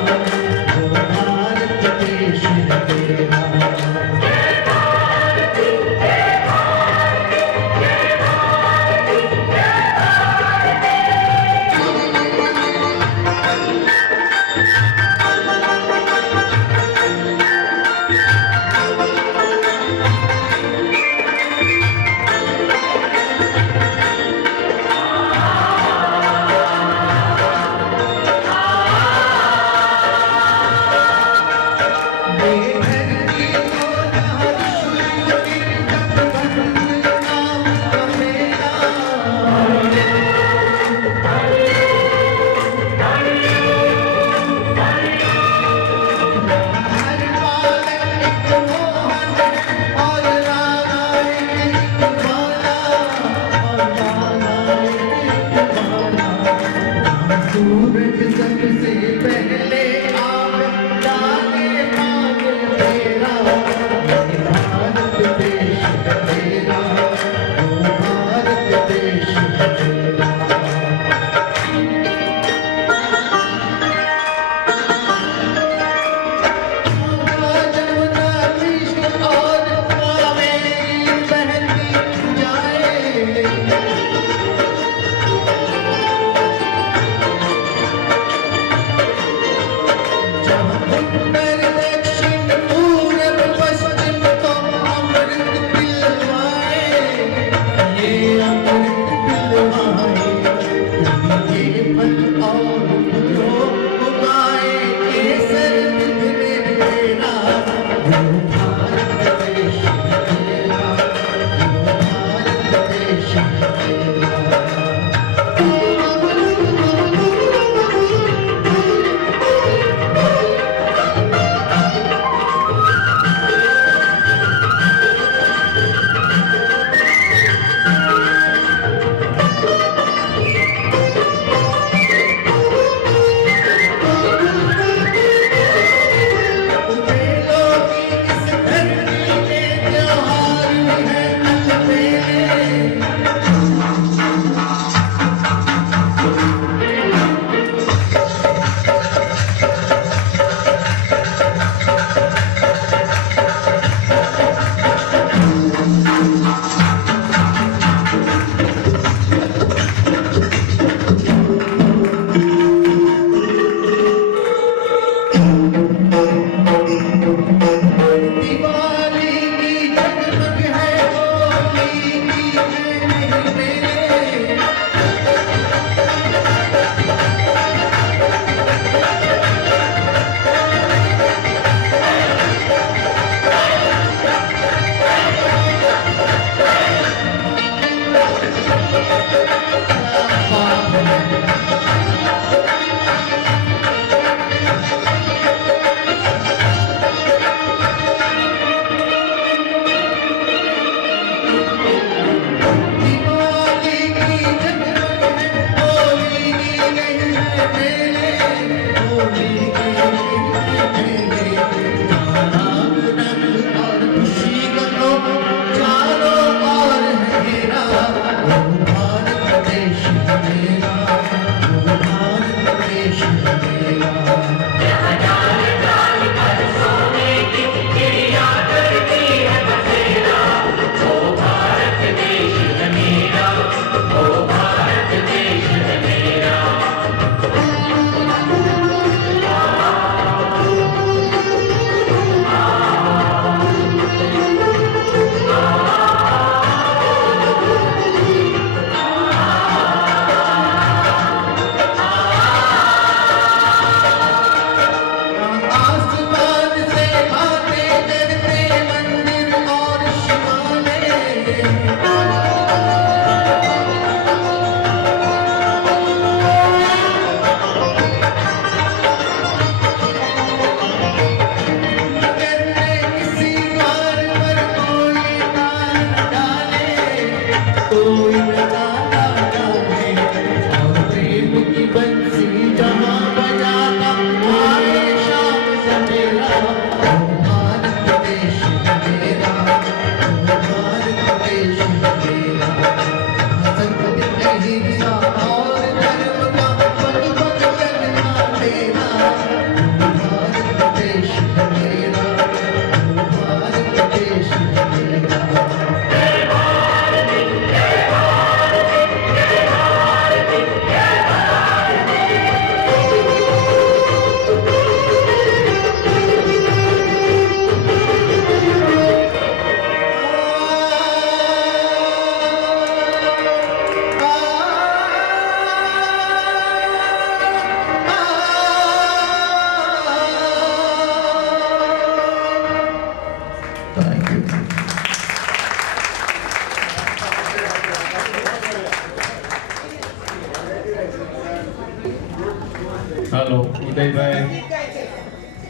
उदय भाई,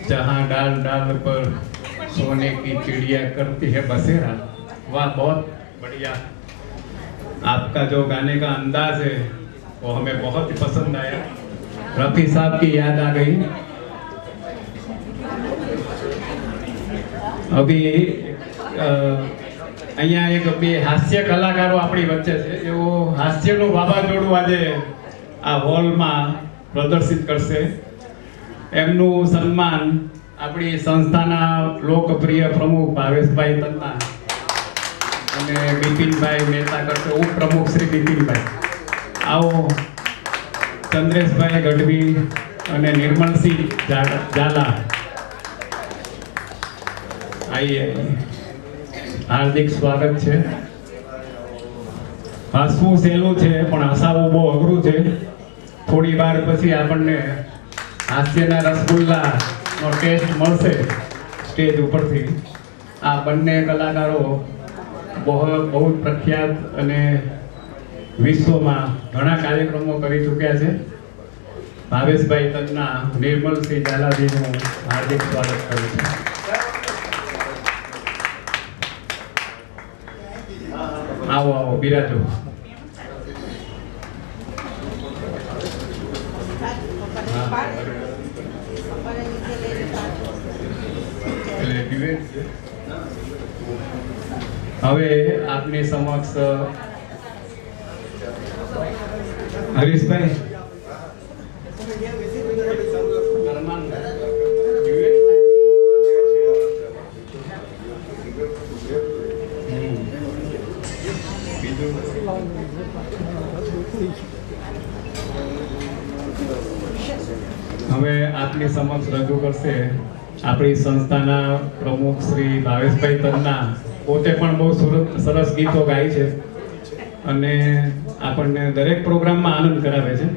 जहाँ डाल डाल पर सोने की चिड़िया करती है बसेरा, वाह बहुत बढ़िया। आपका जो गाने का अंदाज है वो हमें बहुत ही पसंद आया। रफी साहब की याद आ गई। अभी અહીંયા એક બે હાસ્ય કલાકારો આપણી વચ્ચે છે, એવો હાસ્યનું વાવાઝોડું આજે આ હોલમાં પ્રદર્શિત કરશે। એમનું સન્માન આપણી સંસ્થાના લોકપ્રિય પ્રમુખ ભાવેશભાઈ તન્ના અને બિપિનભાઈ મહેતા કરશે, ઉપપ્રમુખ શ્રી બિપિનભાઈ। આવો ચંદ્રેશભાઈ ગઢવી અને નિર્મલસિંહ ઝાલા, આઈએ હાર્દિક સ્વાગત છે। હસવું સહેલું છે પણ હસાવવું બહુ અઘરું છે। થોડી વાર પછી આપણને હાસ્યના રસગુલ્લાનો ટેસ્ટ મળશે સ્ટેજ ઉપરથી। આ બંને કલાકારો બહુ પ્રખ્યાત અને વિશ્વમાં ઘણા કાર્યક્રમો કરી ચૂક્યા છે। ભાવેશભાઈ તન્ના, નિર્મલસિંહ ઝાલાજીનું હાર્દિક સ્વાગત કરું છું। आओ आओ बिराजो। હવે આપની સમક્ષ હરીશભાઈ હવે આપની સમક્ષ રજૂ કરશે આપણી સંસ્થાના પ્રમુખ શ્રી ભાવેશભાઈ તન્ના। પોતે પણ બહુ સરસ ગીતો ગાય છે અને આપણને દરેક પ્રોગ્રામમાં આનંદ કરાવે છે।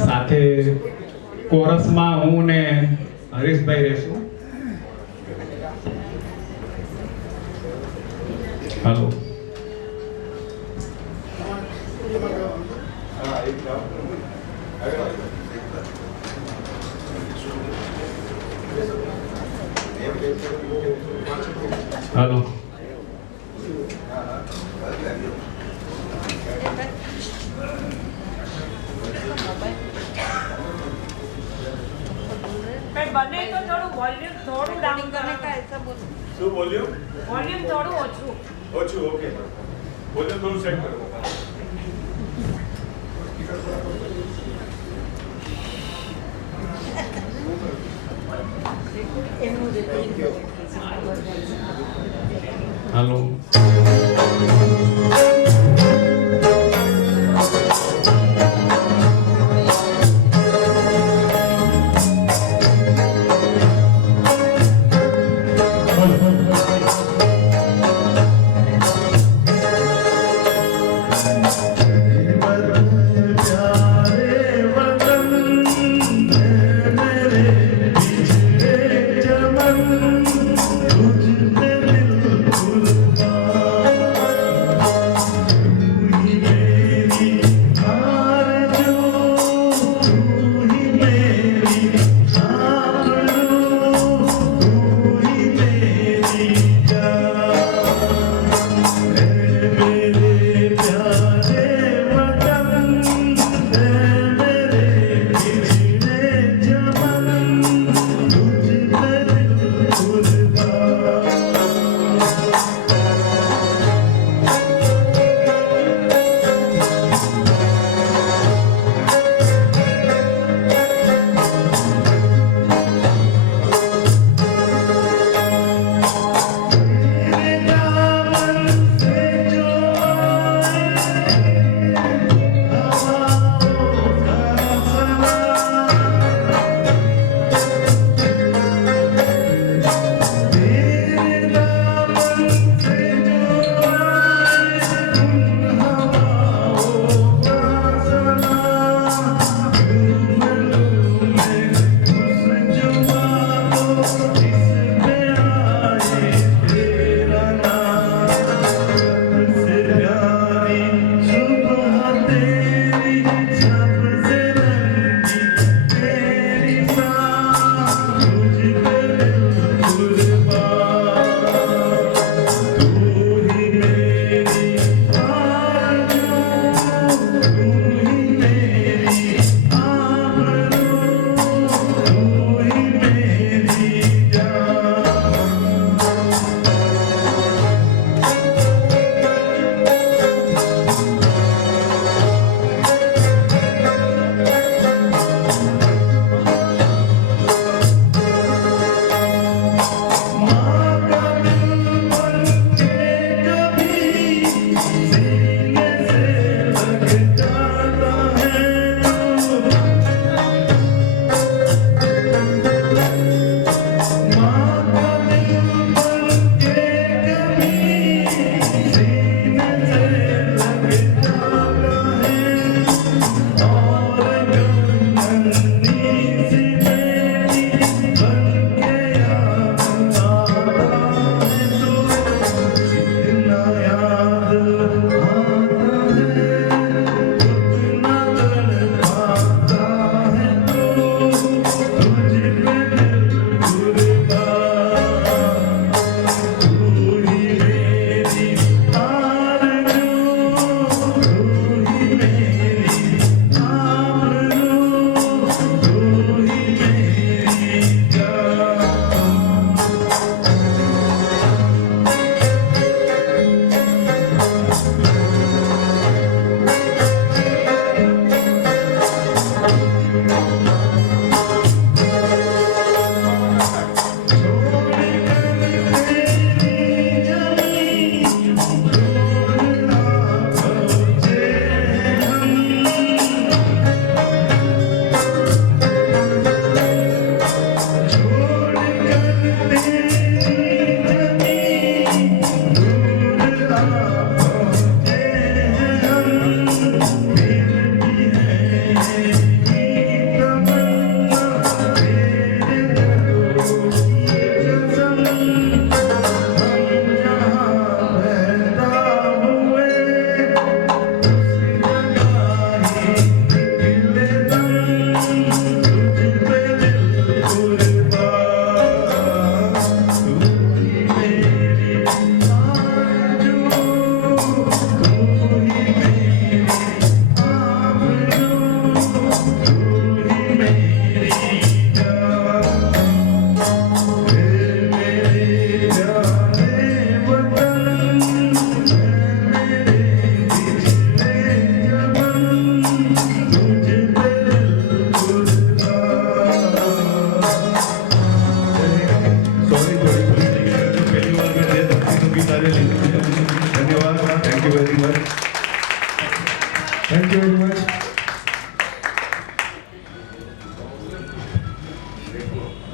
સાથે કોરસમાં હું ને હરીશભાઈ રહેશું। હાલો હાલો बने तो थोड़ा वॉल्यूम थोड़ा डाउन करने का ऐसा बोल। શું વોલ્યુમ वॉल्यूम थोड़ा ओछू। ઓછું? ઓકે, વોલ્યુમ થોડું સેટ કરો। હાલો तुझ पे दिल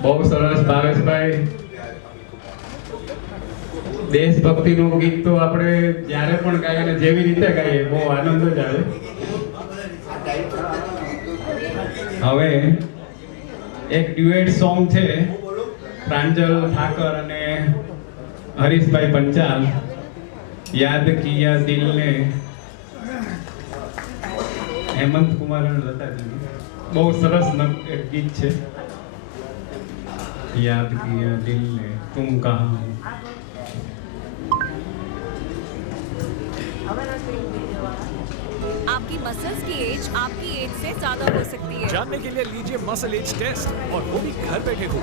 બહુ સરસ ભાવેશભાઈ. દેશભક્તિનું ગીત તો આપણે જ્યારે પણ ગાઈએ અને જેવી રીતે ગાઈએ બહુ આનંદ જ આવે. હવે એક ડ્યુએટ સોંગ છે પ્રાંજલ ઠાકર અને હરીશભાઈ પંચાલ, યાદ કિયા દિલને, હેમંત કુમાર અને લતાજી. બહુ સરસ એક ગીત છે. યાદ કિયા દિલને તુમ કહા હો. आपकी मसल्स की एज आपकी एज से ज्यादा हो सकती है. जानने के लिए लीजिए मसल एज टेस्ट और वो भी घर बैठे हो.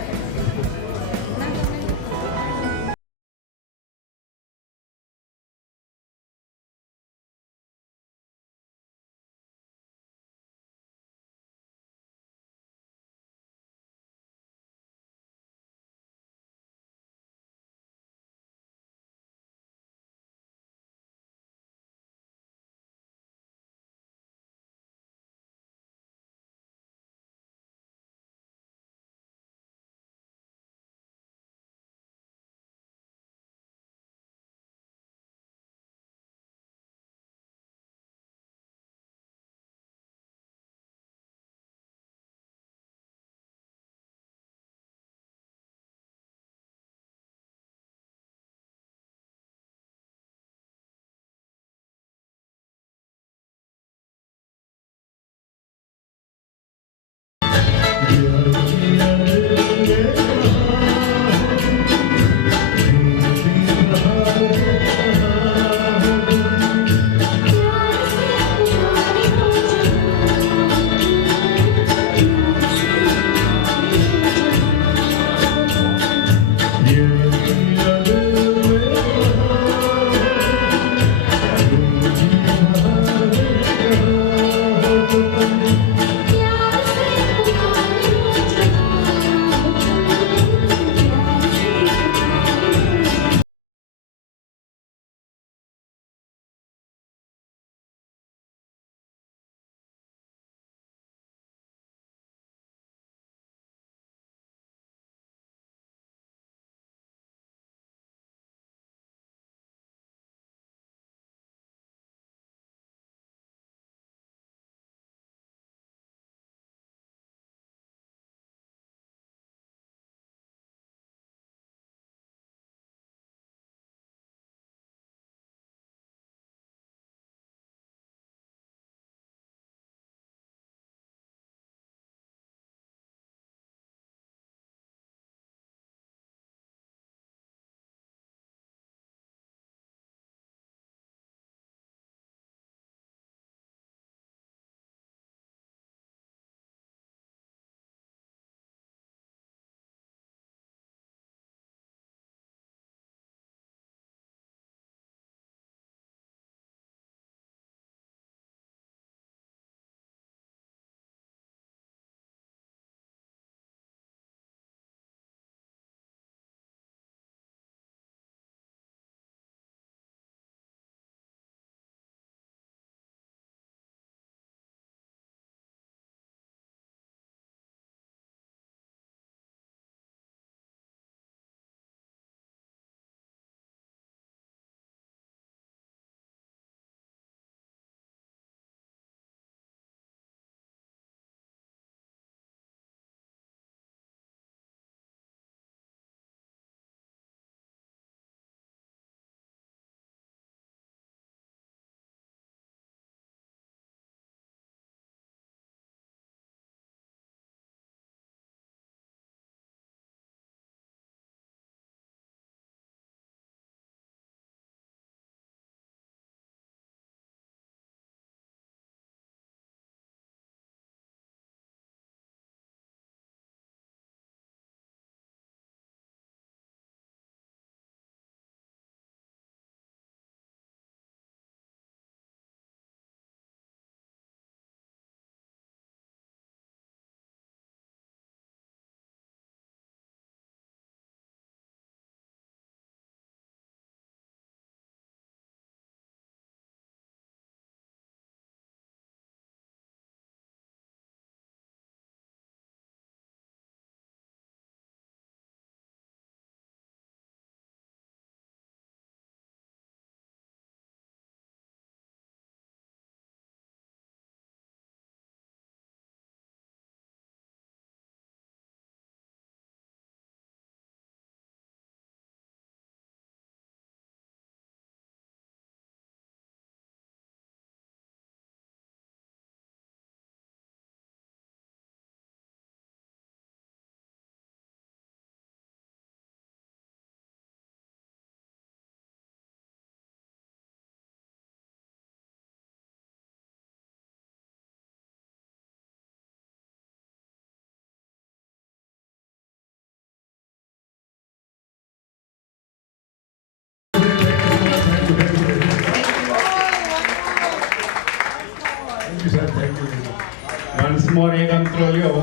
વન્સ મોર એક અંતરો લ્યો.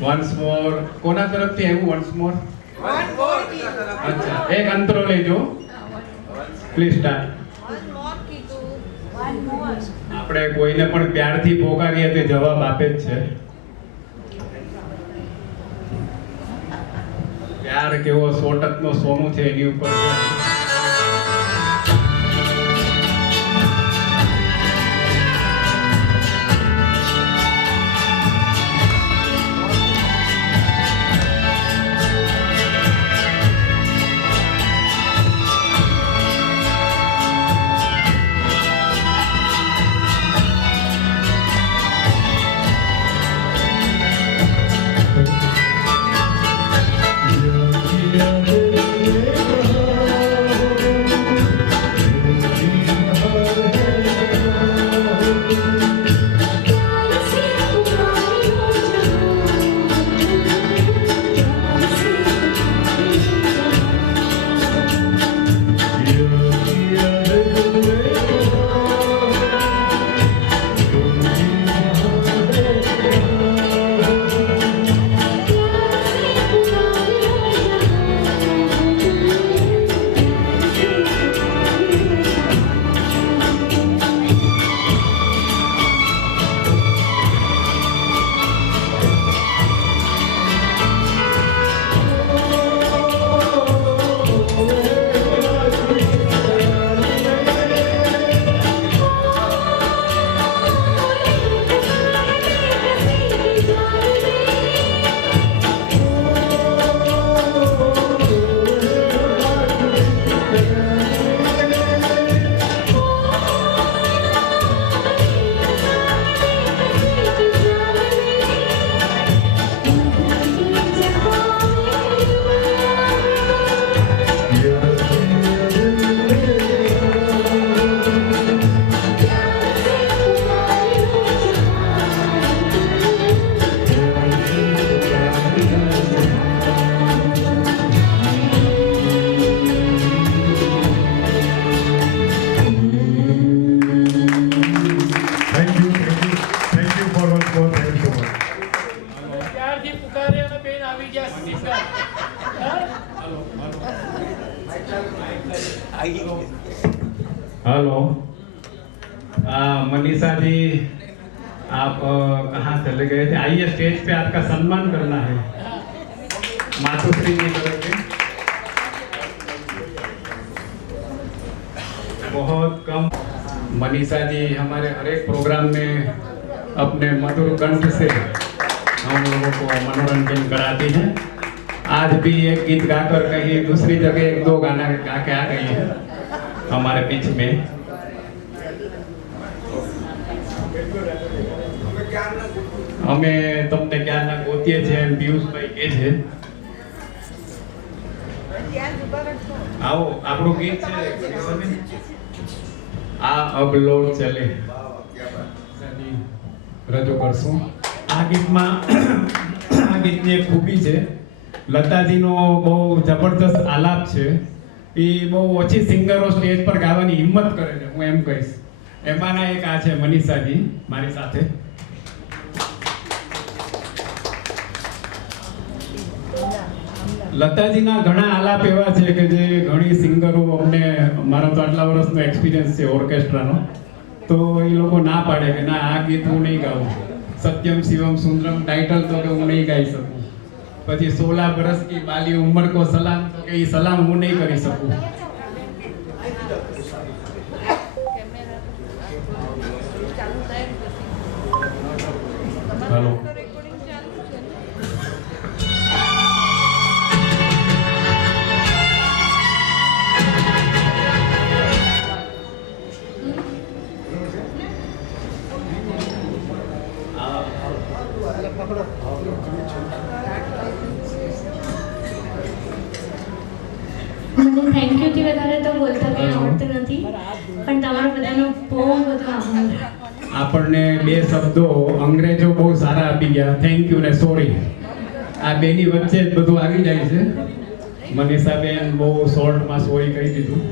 વન્સ મોર કોના તરફથી આવ્યું? વન્સ મોર. અચ્છા, એક અંતરો લેજો. Please start. આપણે કોઈને પણ પ્યારથી પોકારીએ તે જવાબ આપે જ છે. પ્યાર કેવો 100 ટકનો સોનું છે એની ઉપર છે. हेलो, मनीषा जी आप कहाँ चले गए थे? आइए, स्टेज पे आपका सम्मान करना है मातुश्री जी तरफ से। बहुत कम मनीषा जी हमारे हर एक प्रोग्राम में अपने मधुर कंठ से हम लोगों को मनोरंजन कराती हैं। आज भी एक गीत गाकर कहीं दूसरी जगह 1-2 गाना गा के आ गई है हमारे बीच में। અમે તમને ક્યારના ગોતીએ છે એમ પિયુષભાઈ કહે છે। આવો, આપણું ગીત છે આ અબ લોટ ચલે, રજૂ કરશું। આ ગીતમાં આ ગીતની એક ખૂબી છે, લતાજીનો બહુ જબરદસ્ત આલાપ છે। એ બહુ ઓછી સિંગરો સ્ટેજ પર ગાવાની હિંમત કરે છે, હું એમ કહીશ। એમાંના એક આ છે મનીષાજી મારી સાથે। લતાજીના ઘણા આલાપ એવા છે કે જે ઘણી સિંગરો, અમને મારો તો આટલા વર્ષનો એક્સપિરિયન્સ છે ઓર્કેસ્ટ્રાનો, તો એ લોકો ના પાડે કે ના આ ગીત હું નહીં ગાઉં। સત્યમ શિવમ સુંદરમ ટાઇટલ તો કે હું નહીં ગાઈ શકું। પછી 16 बरस की बाली उम्र को सलाम, तो કે એ સલામ હું નહીં કરી શકું। हेलो, મને થેન્ક યુ થી વધારે તો બોલતા કંઈ આવડતું નથી, પણ તમારો બધાનો બહુ બધો આભાર। આપણને 2 શબ્દો અંગ્રેજો બહુ સારા આપી ગયા, થેન્ક યુ ને સોરી। આ બેની વચ્ચે જ બધું આવી જાય છે। મનીષાબેન બહુ શોર્ટમાં સોરી કહી દીધું।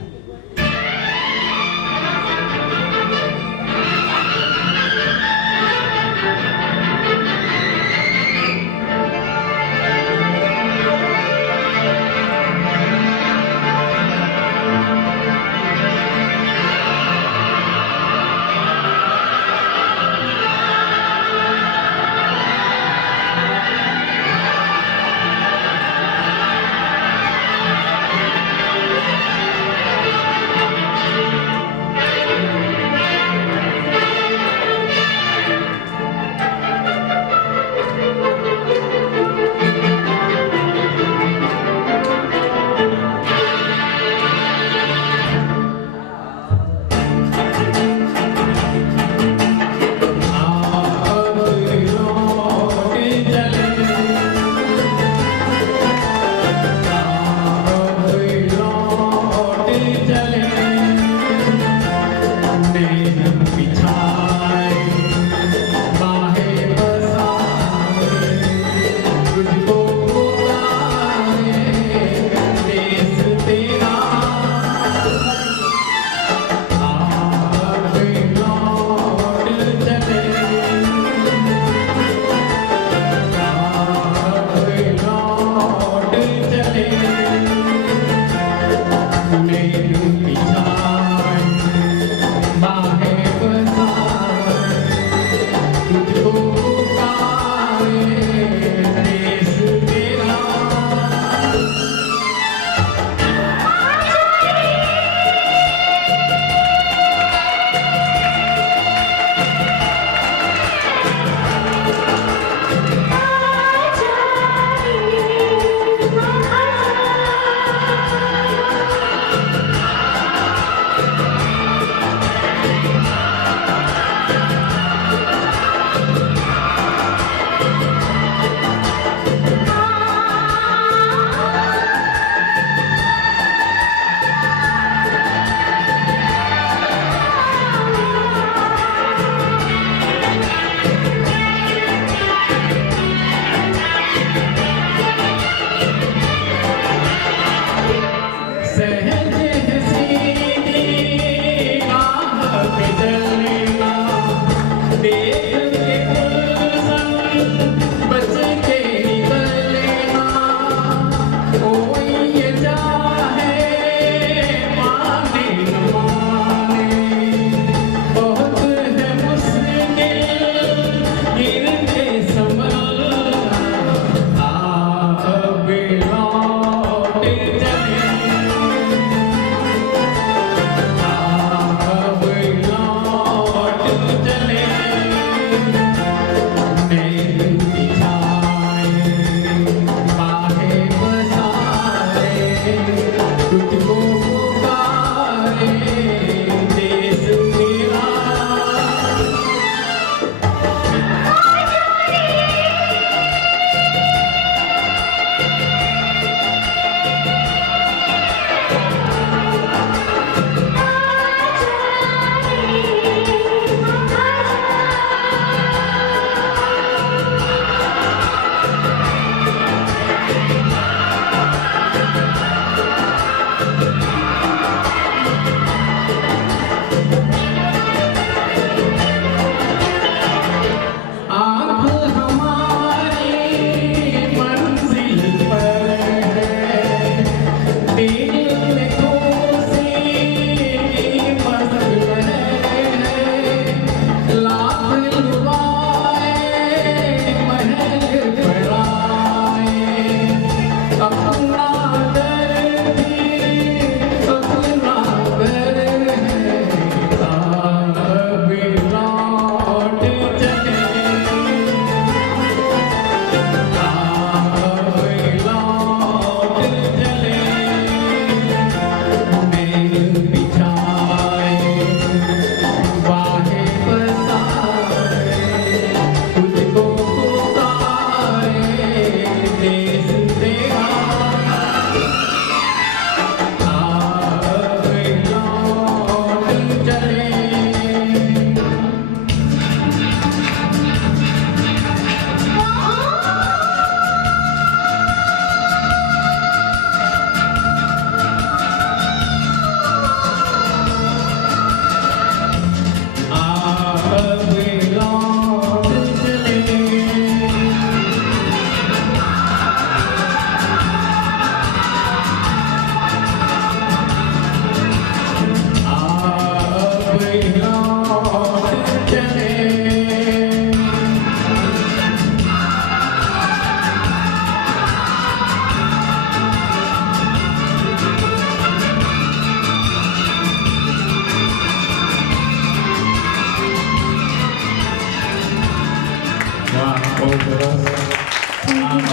वाह बहुत सरस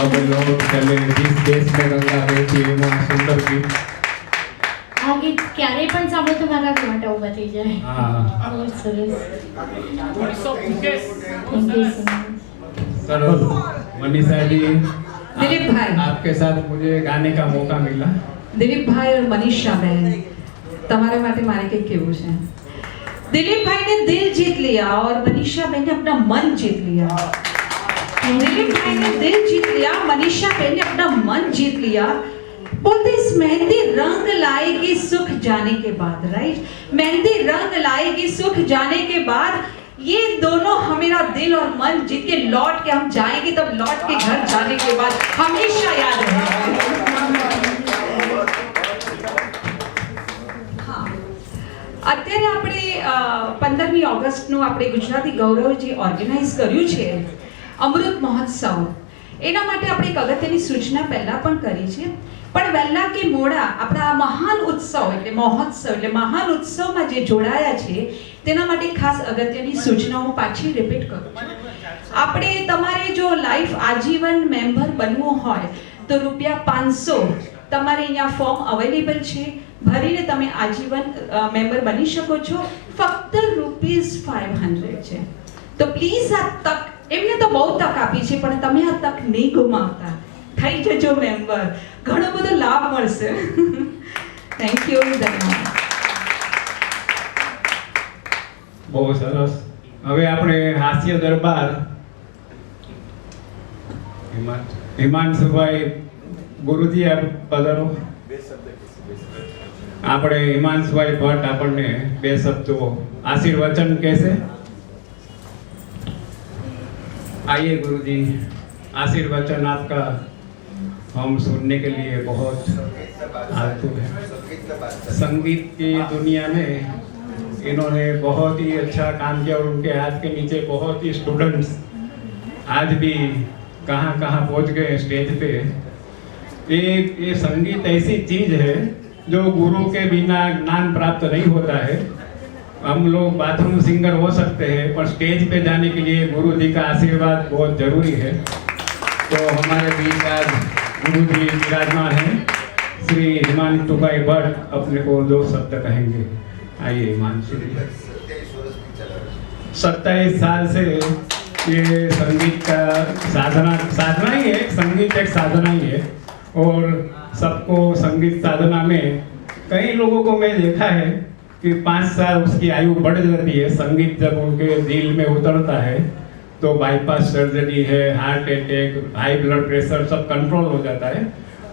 अब लोग चले जिस देश में गंगा बहती એમાં સુંદર ગીત આ ગીત ક્યારેય પણ સાંભળો તો મારા માટે ઊભા થઈ જાય. हाँ બહુ સરસ. Thank you so much. सरस मनीषा जी दिलीप भाई। आपके साथ मुझे गाने का मौका मिला દિલીપભાઈ और મનીષા બહેન તમારા માટે મારે કંઈક કહેવું છે. दिलीप भाई ने दिल जीत लिया और मनीषा बहन ने अपना मन जीत लिया. दिलीप भाई ने दिल जीत लिया, मनीषा बहन ने अपना मन जीत लिया. बोलते इस मेहंदी रंग लाएगी सुख जाने के बाद, राइट? मेहंदी रंग लाएगी सुख जाने के बाद ये दोनों हमेरा दिल और मन जीत के लौट के हम जाएंगे, तब लौट के घर जाने के बाद हमेशा याद रहेंगे. અત્યારે આપણે 15મી ઓગસ્ટનું આપણે ગુજરાતી ગૌરવ જે ઓર્ગેનાઇઝ કર્યું છે અમૃત મહોત્સવ, એના માટે આપણે એક અગત્યની સૂચના પહેલા પણ કરી છે. પણ વહેલા કે મોડા આપણા આ મહાન ઉત્સવ એટલે મહોત્સવ એટલે મહાન ઉત્સવમાં જે જોડાયા છે તેના માટે ખાસ અગત્યની સૂચનાઓ પાછી રિપીટ કરું છું. આપણે તમારે જો લાઈફ આજીવન મેમ્બર બનવું હોય તો ₹500 તમારે અહીંયા ફોર્મ અવેલેબલ છે, ભરીને તમે આજીવન મેમ્બર બની શકો છો. ફક્ત ₹500 છે. તો પ્લીઝ આ તક, એમને તો બહુ તક આપી છે પણ તમે આ તક નહીં ગુમાવતા, થઈ જજો મેમ્બર, ઘણો બધો લાભ મળશે. Thank you. ધન્યવાદ. બહુ સરસ. હવે આપણે હાસ્ય દરબાર હિમાંશુભાઈ ગુરુજી આપ પધારો. આપણે હિમાંશુભાઈ ભટ્ટ આપણને 2 શબ્દો આશીર્વચન કહેશે. आइए गुरुजी, आशीर्वचन आपका हम सुनने के लिए बहुत आतुर है. संगीत की दुनिया में इन्होंने बहुत ही अच्छा काम किया और उनके हाथ के नीचे बहुत ही स्टूडेंट्स आज भी कहाँ कहाँ पहुँच गए स्टेज पे. ये संगीत ऐसी चीज है जो गुरु के बिना ज्ञान प्राप्त नहीं होता है. हम लोग बाथरूम सिंगर हो सकते हैं पर स्टेज पे जाने के लिए गुरु जी का आशीर्वाद बहुत जरूरी है. तो हमारे बीच आज गुरु जी विराजमान हैं. श्री हिमांशु भाई भट्ट अपने को 2 शब्द कहेंगे. आइए हिमांशु जी. 27 साल से ये संगीत का साधना ही है. संगीत एक साधना ही है और सबको संगीत साधना में कई लोगों को मैं देखा है कि 5 साल उसकी आयु बढ़ जाती है. संगीत जब उनके दिल में उतरता है तो बाईपास सर्जरी है, heart attack, high blood pressure सब कंट्रोल हो जाता है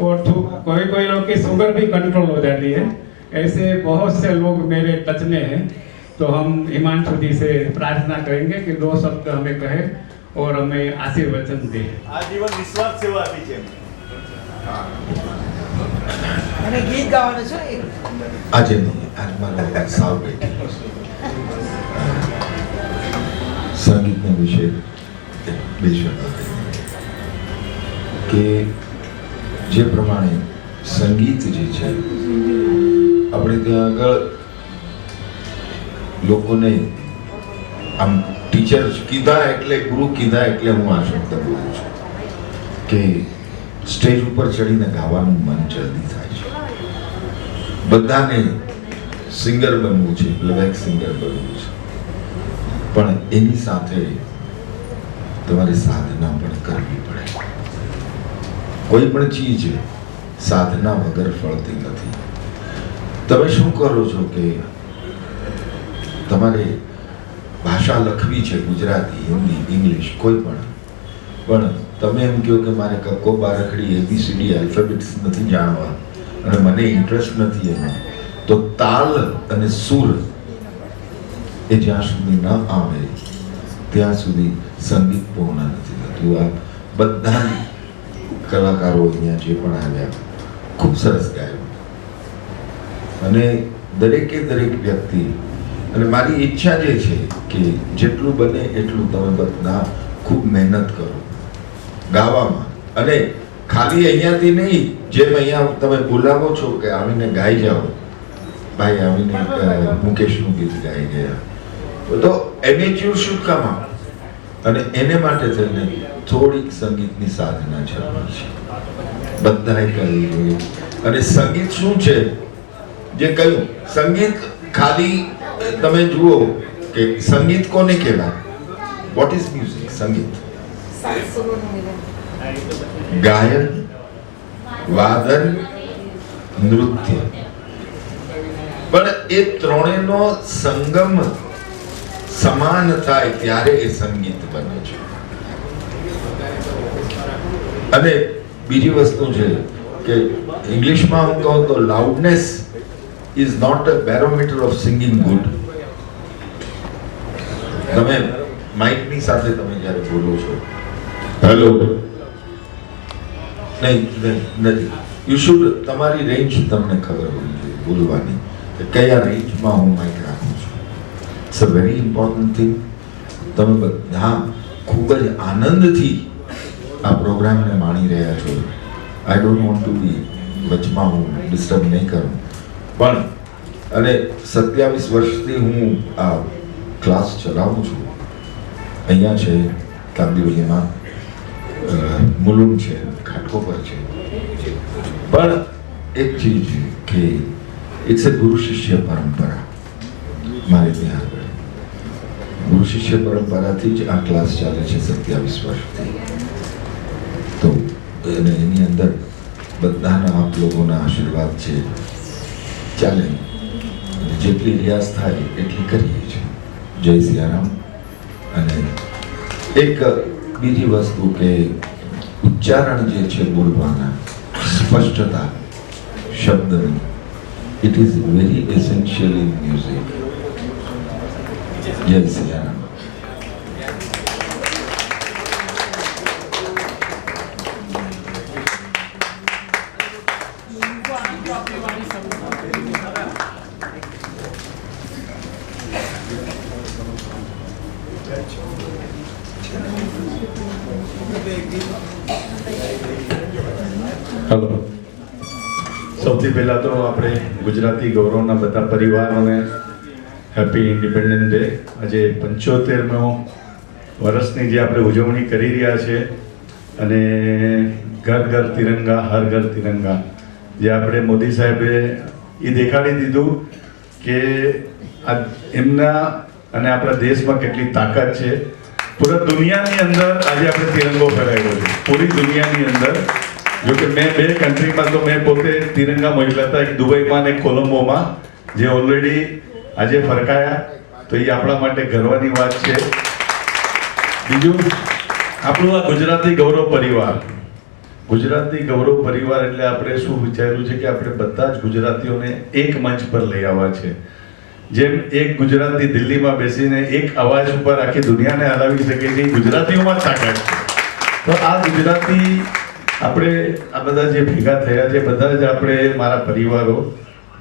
और कोई लोग की शुगर भी कंट्रोल हो जाती है. ऐसे बहुत से लोग मेरे टच में हैं. तो हम हिमांशु जी से प्रार्थना करेंगे कि 2 शब्द हमें कहे और हमें आशीर्वचन दे. आजीवन निस्वार्थ सेवा આપી છે. અને ગીત ગાવાનું છે. આજે નહીં, આજ મારો સાવ બેઠી સંગીતના વિશે 2 શબ્દ કે જે પ્રમાણે સંગીત જે છે આપણે ત્યાં આગળ લોકોને આમ ટીચર કીધા એટલે ગુરુ કીધા એટલે હું આ શબ્દ બોલું છું કે સ્ટેજ ઉપર ચડીને ગાવાનું મન જલ્દી થાય છે. બધાને સિંગર બનવું છે, પ્લેબેક સિંગર બનવું છે, પણ એની સાથે તમારે સાધના પણ કરવી પડે. કોઈ પણ ચીજ સાધના વગર ફળતી નથી. તમે શું કરો છો કે તમારે ભાષા લખવી છે, ગુજરાતી, હિન્દી, ઇંગ્લિશ કોઈ પણ તમે એમ કહો કે મારે કક્કો બારખડી ABCD આલ્ફાબેટ્સ નથી જાણવા અને મને ઇન્ટરેસ્ટ નથી એમાં, તો તાલ અને સુર એ જ્યાં સુધી ન આવે ત્યાં સુધી સંગીત પૂર્ણ નથી થતું. આ બધા કલાકારો અહીંયા જે પણ આવ્યા ખૂબ સરસ ગાયું અને દરેકે દરેક વ્યક્તિ, અને મારી ઈચ્છા જે છે કે જેટલું બને એટલું તમે બધા ખૂબ મહેનત કરો ગાવામાં. અને ખાલી અહીંયાથી નહીં, જેમ અહીંયા તમે બોલાવો છો કે આવીને ગાઈ જાઓ, ભાઈ આવીને મુકેશનું ગીત ગાઈ ગયા, તો એમેચ્યોર શુડ કમ આઉટ. અને એને માટે થઈને થોડીક સંગીતની સાધના જરૂરી છે, બધાએ કરવી જોઈએ. અને સંગીત શું છે, જે કહ્યું, સંગીત ખાલી તમે જુઓ કે સંગીત કોને કહેવાય? What is music? સંગીત ગાયન, વાદન, નૃત્ય, પણ એ ત્રણેયનો સંગમ સમાન થાય ત્યારે એ સંગીત બને છે. અને બીજી વસ્તુ છે કે ઇંગ્લિશમાં હું કહું તો loudness is not a barometer of singing good. તમે માઇકની સાથે તમે જ્યારે બોલો છો, હેલો, નહીં નથી, યુ શુડ, તમારી રેન્જ તમને ખબર હોવી જોઈએ બોલવાની, કે કયા રેન્જમાં હું માઇક રાખું છું. It's a very important thing. તમે બધા ખૂબ જ આનંદથી આ પ્રોગ્રામને માણી રહ્યા છો. આઈ ડોન્ટ વોન્ટ ટુ બી, વચમાં હું ડિસ્ટર્બ નહીં કરું, પણ અને 27 વર્ષથી હું આ ક્લાસ ચલાવું છું. અહીંયા છે, કાંદિવલીમાં, મુલુંડ છે, ઘાટકોપર છે. પણ એક ચીજ કે ઇટ્સ અ ગુરુ શિષ્ય પરંપરા. મારે ત્યાં આગળ ગુરુ શિષ્ય પરંપરાથી જ આ ક્લાસ ચાલે છે 27 વર્ષથી. તો અને એની અંદર બધાના આપ લોકોના આશીર્વાદ છે, ચાલે. જેટલી રિયાઝ થાય એટલી કરીએ છીએ. જય સિયારામ. અને એક બીજી વસ્તુ કે ઉચ્ચારણ જે છે બોલવાના, સ્પષ્ટતા શબ્દની, it is very essential in music. જય સિયારામ. હેલો, સૌથી પહેલાં તો આપણે ગુજરાતી ગૌરવના બધા પરિવારોને હેપી ઇન્ડિપેન્ડન્સ ડે. આજે 75મો વર્ષની જે આપણે ઉજવણી કરી રહ્યા છે, અને ઘર ઘર તિરંગા હર ઘર તિરંગા જે આપણે મોદી સાહેબે એ દેખાડી દીધું કે આ એમના અને આપણા દેશમાં કેટલી તાકાત છે. પૂરા દુનિયાની અંદર આજે આપણે તિરંગો ફેલાવ્યો છે, પૂરી દુનિયાની અંદર. જો કે મેં 2 કન્ટ્રીમાં તો મેં પોતે તિરંગા મોકલ્યા હતા, એક દુબઈમાં અને કોલંબોમાં, જે ઓલરેડી આજે ફરકાયા. તો એ આપણા માટે ગર્વની વાત છે. બીજું, આપણું આ ગુજરાતી ગૌરવ પરિવાર, ગુજરાતી ગૌરવ પરિવાર એટલે આપણે શું વિચાર્યું છે કે આપણે બધા જ ગુજરાતીઓને એક મંચ પર લઈ આવવા છે. જેમ એક ગુજરાતી દિલ્હીમાં બેસીને એક અવાજ ઉપર આખી દુનિયાને હલાવી શકે છે, ગુજરાતીઓમાં તાકાત છે. તો આ ગુજરાતી આપણે આ બધા જે ભેગા થયા છે, બધા જ આપણે મારા પરિવારોનું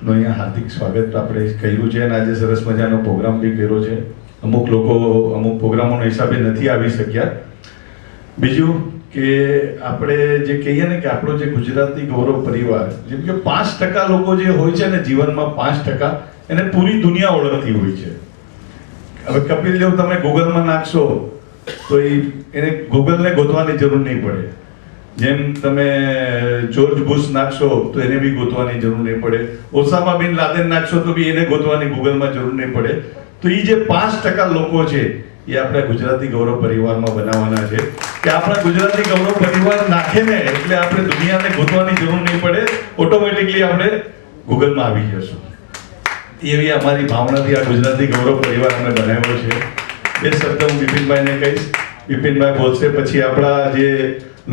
અહીંયા હાર્દિક સ્વાગત આપણે કર્યું છે. અને આજે સરસ મજાનો પ્રોગ્રામ બી કર્યો છે. અમુક લોકો અમુક પ્રોગ્રામોના હિસાબે નથી આવી શક્યા. બીજું કે આપણે જે કહીએ ને કે આપણો જે ગુજરાતી ગૌરવ પરિવાર, જેમ કે 5% લોકો જે હોય છે ને જીવનમાં, 5% એને પૂરી દુનિયા ઓળખતી હોય છે. હવે કપિલ દેવ તમે ગૂગલમાં નાખશો તો એને ગૂગલને ગોતવાની જરૂર નહીં પડે. જેમ તમે જોર્જ બુશ નાખશો તો એને બી ગોતવાની જરૂર નહીં પડે. ઓસામા બિન લાદેન નાખશો તો બી એને ગોતવાની ગૂગલમાં જરૂર નહીં પડે. તો એ જે 5% લોકો છે એ આપણા ગુજરાતી ગૌરવ પરિવારમાં બનાવવાના છે. કે આપણા ગુજરાતી ગૌરવ પરિવાર નાખે ને એટલે આપણે દુનિયાને ગોતવાની જરૂર નહીં પડે, ઓટોમેટિકલી આપણે ગૂગલમાં આવી જશું. એવી અમારી ભાવનાથી આ ગુજરાતી ગૌરવ પરિવાર અમે બનાવ્યો છે. એ શબ્દ હું બિપિનભાઈને કહીશ, બિપિનભાઈ બોલશે, પછી આપણા જે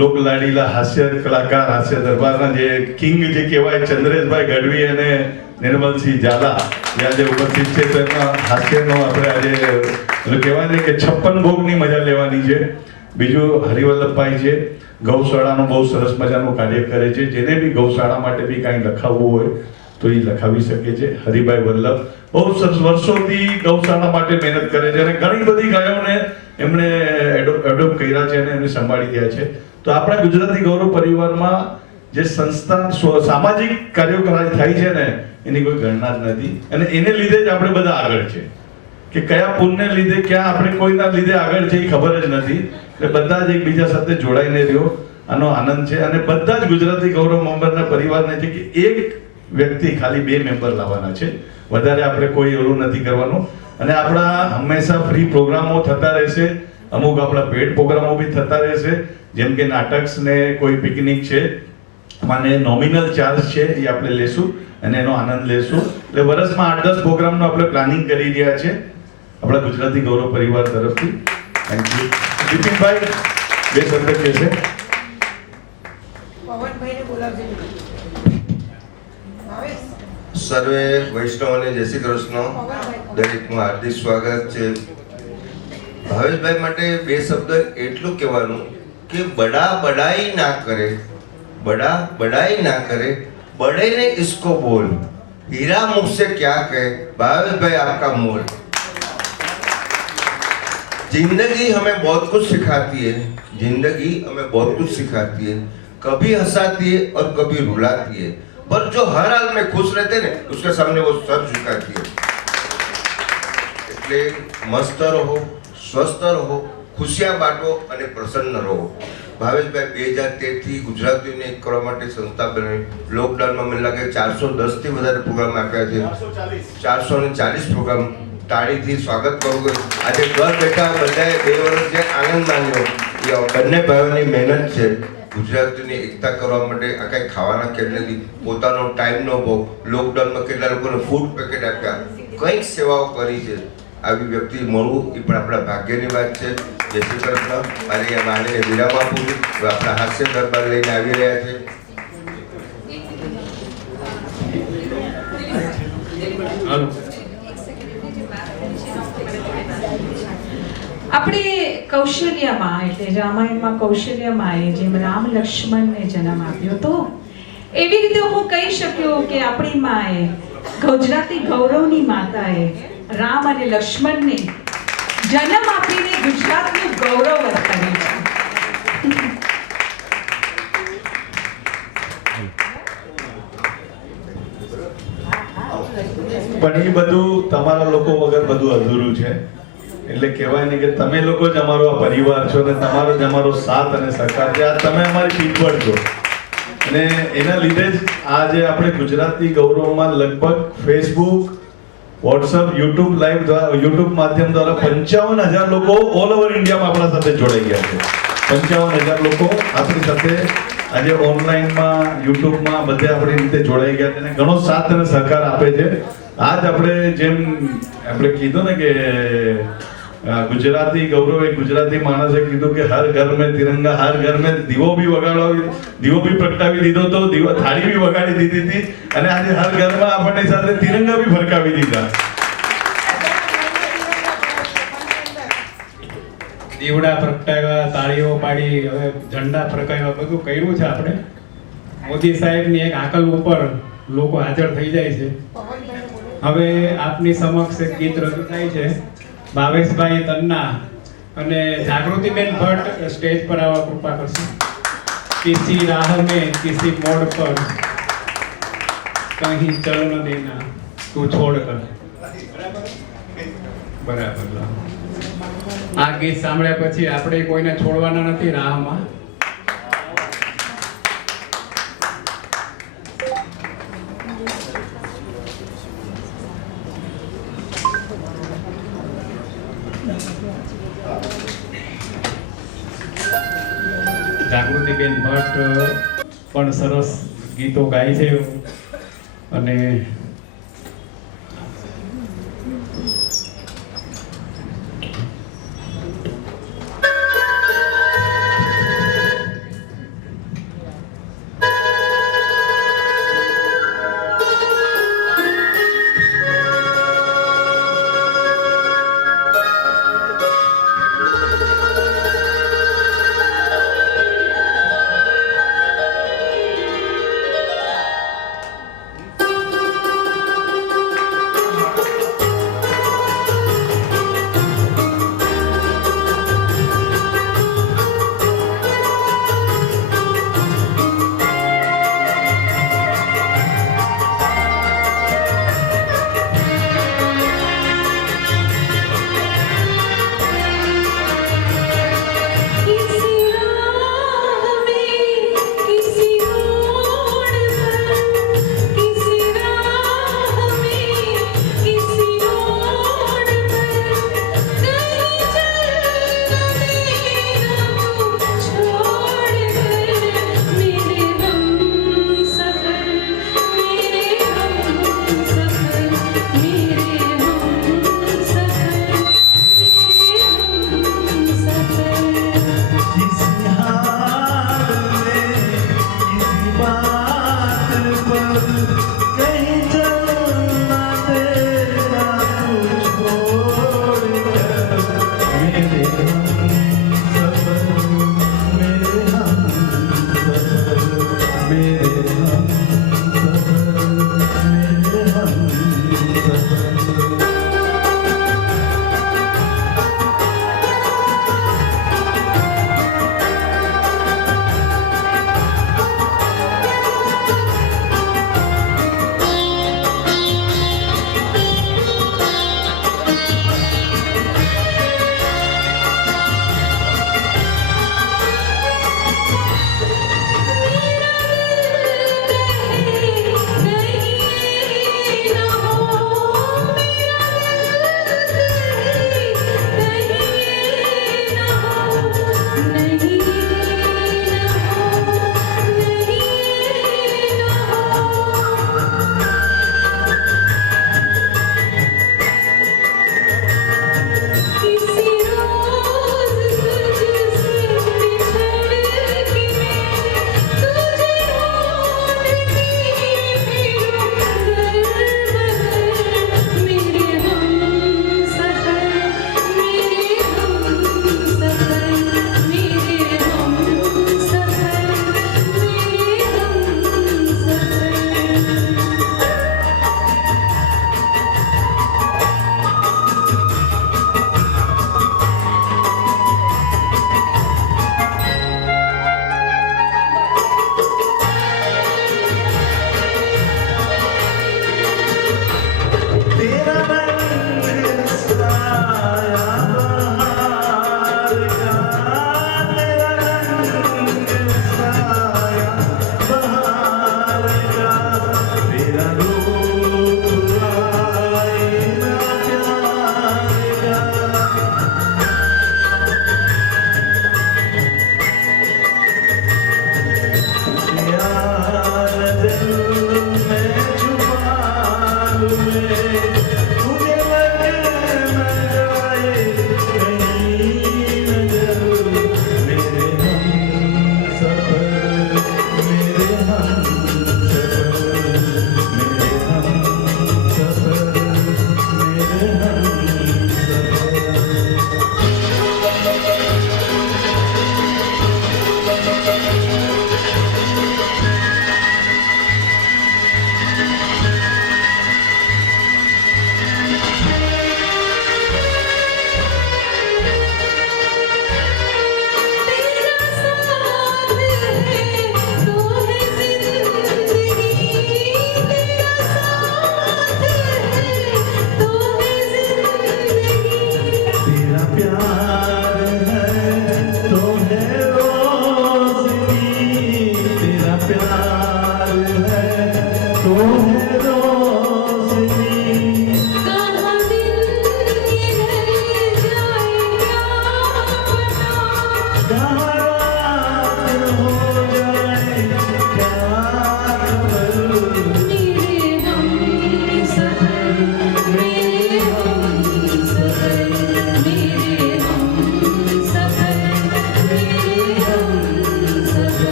લોકલાડીલા હાસ્ય કલાકાર, હાસ્ય દરબારના જે કિંગ જે કહેવાય, ચંદ્રેશભાઈ ગઢવી અને નિર્મલસિંહ ઝાલા જે આજે ઉપસ્થિત છે, તો એમના હાસ્યનો આપણે આજે કહેવાય ને કે 56 ભોગની મજા લેવાની છે. બીજું હરિવલ્લભભાઈ છે, ગૌશાળાનું બહુ સરસ મજાનું કાર્ય કરે છે. જેને બી ગૌશાળા માટે બી કાંઈ લખાવવું હોય તો એ લખાવી શકે છે. હરિભાઈ વલ્લભ બહુ સરસ વર્ષોથી ગૌશાળા માટે મહેનત કરે છે અને ઘણી બધી ગાયોને એમણે એડોપ્ટ કર્યા છે અને એમને સંભાળી ગયા છે. તો આપણા ગુજરાતી ગૌરવ પરિવારમાં જે સંસ્થા સામાજિક કાર્યો થાય છે ને, એની કોઈ ગણના જ નથી. અને એને લીધે જ આપણે બધા આગળ છે. કે કયા પુણ્યને લીધે ક્યાં આપણે કોઈના લીધે આગળ જઈ ખબર જ નથી. એટલે બધા જ એકબીજા સાથે જોડાઈને રહ્યો, આનો આનંદ છે. અને બધા જ ગુજરાતી ગૌરવ મેમ્બરના પરિવારને છે કે એક વ્યક્તિ ખાલી 2 મેમ્બર લાવવાના છે, વધારે આપણે કોઈ એવું નથી કરવાનું. અને આપણા હંમેશા ફ્રી પ્રોગ્રામો થતા રહેશે, અમુક આપણા પેડ પ્રોગ્રામો બી થતા રહેશે, જેમ કે નાટક ને કોઈ પિકનિક છે, મને નોમિનલ ચાર્જ છે એ આપણે લેશું અને એનો આનંદ લેશું. એટલે વર્ષમાં 8-10 પ્રોગ્રામનું આપણે પ્લાનિંગ કરી રહ્યા છે આપણા ગુજરાતી ગૌરવ પરિવાર તરફથી. Thank you. બિપિનભાઈ 2 શબ્દ કહેશે. પવનભાઈને બોલાવજો. સર્વે વૈષ્ણવને જય શ્રી કૃષ્ણ. દરેકનું હાર્દિક સ્વાગત છે. ભાવેશભાઈ માટે 2 શબ્દ એટલું કહેવાનું કે બડા બડાઈ ના કરે, बड़ा बड़ाई ना करे, बड़े ने इसको बोल, हीरा मुझसे क्या कहे, भावेश भाई आपका मोल. जिंदगी हमें बहुत कुछ सिखाती है, जिंदगी हमें बहुत कुछ सिखाती है, कभी हंसाती है और कभी रुलाती है, पर जो हर हाल में खुश रहते हैं उसके सामने वो सर झुकाती है. એટલે મસ્ત રહો, સ્વસ્થ રહો, ખુશિયા બાટો અને પ્રસન્ન રહો. ભાવેશભાઈ 2013 થી ગુજરાતીઓને એક કરવા માટે સંસ્થા બનાવી. લોકડાઉનમાં મને લાગે 410 થી વધારે પ્રોગ્રામ આપ્યા છે, 440 પ્રોગ્રામ. તાળીથી સ્વાગત કરું છું. આજે ઘર બેઠા બધાએ 2 વર્ષ જે આનંદ માન્યો એ બંને ભાઈઓની મહેનત છે. ગુજરાતીઓની એકતા કરવા માટે આ કાંઈ ખાવાના કેમ નથી, પોતાનો ટાઈમનો ભાવ, લોકડાઉનમાં કેટલા લોકોને ફૂડ પેકેટ આપ્યા, કંઈક સેવાઓ કરી છે. આવી વ્યક્તિ મળવું એ પણ આપણા ભાગ્યની વાત છે. જય શ્રી કૃષ્ણ. મારે આ માનીને વિરામ આપું છું. આપણા હાસ્ય દરબાર લઈને આવી રહ્યા છે. આપણે કૌશલ્યમાં એટલે રામાયણમાં કૌશલ્યમાં જેમ રામ લક્ષ્મણને જન્મ આપ્યો તો એવી રીતે હું કહી શક્યો કે આપણી માએ ગુજરાતી ગૌરવની માતાએ રામ અને લક્ષ્મણને જન્મ આપીને ગુજરાતનું ગૌરવ વધાર્યું છે. પણ એ બધું તમારા લોકો વગર બધું અધૂરું છે. એટલે કહેવાય ને કે તમે લોકો જ અમારો આ પરિવાર છો અને તમારો જ અમારો સાથ અને સહકાર છે. આ તમે અમારી પીઠબળ છો અને એના લીધે જ આજે આપણે ગુજરાતી ગૌરવમાં લગભગ ફેસબુક, વોટ્સઅપ, યુટ્યુબ લાઈવ દ્વારા, યુટ્યુબ માધ્યમ દ્વારા 55,000 લોકો ઓલ ઓવર ઇન્ડિયામાં આપણા સાથે જોડાઈ ગયા છે. 55,000 લોકો આપણી સાથે આજે ઓનલાઈનમાં, યુટ્યુબમાં બધે આપણી રીતે જોડાઈ ગયા છે અને ઘણો સાથ અને સહકાર આપે છે. આજ આપણે જેમ આપણે કીધું ને કે ગુજરાતી ગૌરવ એક ગુજરાતી માણસે કીધું કે હર ઘર મેં તિરંગા, હર ઘર મેં દીવો બી પ્રગટાવી દીધો તો, થાળી બી વગાડી દીધી હતી અને આજે હર ઘરમાં આપણને સાથે તિરંગા બી ફરકાવી દીધા. દીવડા પ્રગટાવ્યા, તાળીઓ પાડી, હવે ઝંડા ફરકાવ્યા, બધું કર્યું છે આપણે. મોદી સાહેબની એક આકલ ઉપર લોકો હાજર થઈ જાય છે. હવે આપની સમક્ષ એક ગીત રજૂ થાય છે. ભાવેશભાઈ તન્ના અને જાગૃતિબેન ભટ્ટ સ્ટેજ પર આવવા કૃપા કરશે. કિસી રાહ મેં કિસી મોડ પર કहीं ચલ ન દેના તું છોડ કર. બરાબર. આ ગીત સાંભળ્યા પછી આપણે કોઈને છોડવાના નથી રાહમાં. જાગૃતિબેન ભટ્ટ પણ સરસ ગીતો ગાય છે અને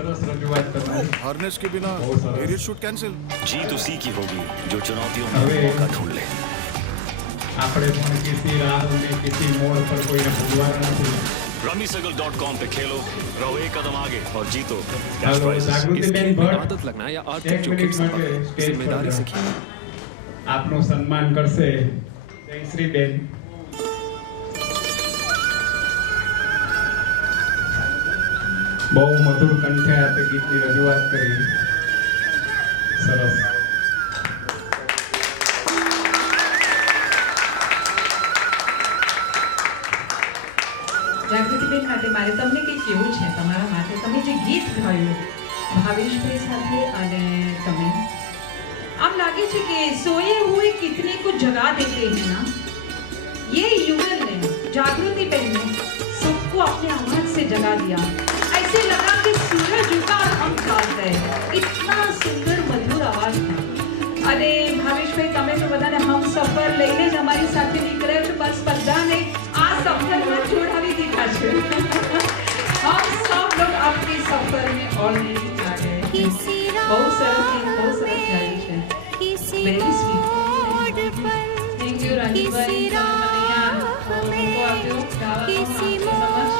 સરસ રજૂઆત તમારી. हारनेस के बिना बहुत सारा। Arrear shoot cancel. जीत उसी की होगी जो चुनौतियों में હવે मौका ढूंढ ले. આપણે પણ किसी राह में किसी मोड़ पर कोઈને ભૂલવાના નથી. rummysuggle.com पे खेलो, रहो एक कदम आगे और जीतो कैश હાલો, प्राइजेस. इस જાગૃતિબેન खेल में ભટ્ટ आदत लगना या एक आर्थिक जोखिम मिनट संभव માટે है. સ્ટેજ પર जिम्मेदारी જાઓ. सीखिए. આપનું સન્માન કરશે જયશ્રીબેન. બહુ મધુર કંઠે આપે ગીતની રજૂઆત કરી. સરસ. જાગૃતિબેન માટે મારે તમને કંઈક કેવું છે તમારા માટે. તમે જે ગીત ગાયું ભાવેશભાઈ સાથે અને તમે, આમ લાગે છે कि सोए हुए कितने को जगा देते हैं ना, ये युगल ने जागृति बहन ने सबको अपने आवाज से जगा दिया. ऐसे लगा कि सूरज उगा और हम जाग गए. इतना सुंदर मधुर आवाज था. અને ભાવેશભાઈ તમે તો બધાને હમ સફર લઈને જ અમારી સાથે નીકળ્યા છો. બસ બધાને આ સફરમાં જોડાવી દીધા છે. हम सब लोग आपके सफर में ऑलरेडी आ गए. बहुत सरस गीत, बहुत सरस गाई છે. Very sweet. Thank you Rajibhai. તમે મને આ મોકો આપ્યો ગાવાનો આપણી સમક્ષ.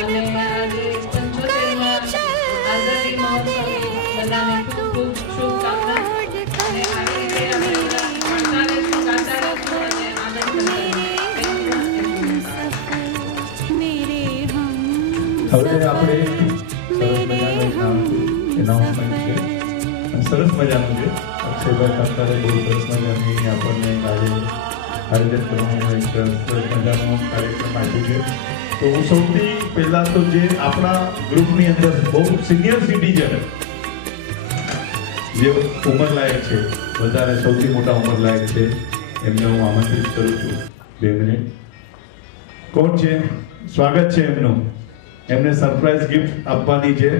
અને આજે 75મા આઝાદી મહોત્સવ બધાને ખૂબ ખૂબ શુભકામના. અને આવી રીતે અમે બધા મળતા રહીશું, ગાતા રહીશું અને આનંદ કરતા રહીશું. હવે આપણે એનાઉન્સમેન્ટ છે અને સરસ મજાનું છે. અક્ષયભાઈ કાકાએ બહુ સરસ મજાની આપણને આયોજન કરવાનું એક સરસ મજાનો કાર્યક્રમ આપ્યો છે. તો હું સૌથી પહેલાં તો જે આપણા ગ્રુપની અંદર બહુ સિનિયર સિટીઝન જે ઉંમરલાયક છે, વધારે સૌથી મોટા ઉંમરલાયક છે, એમને હું આમંત્રિત કરું છું. 2 મિનિટ. કોણ છે? સ્વાગત છે એમનું. એમને સરપ્રાઈઝ ગિફ્ટ આપવાની છે.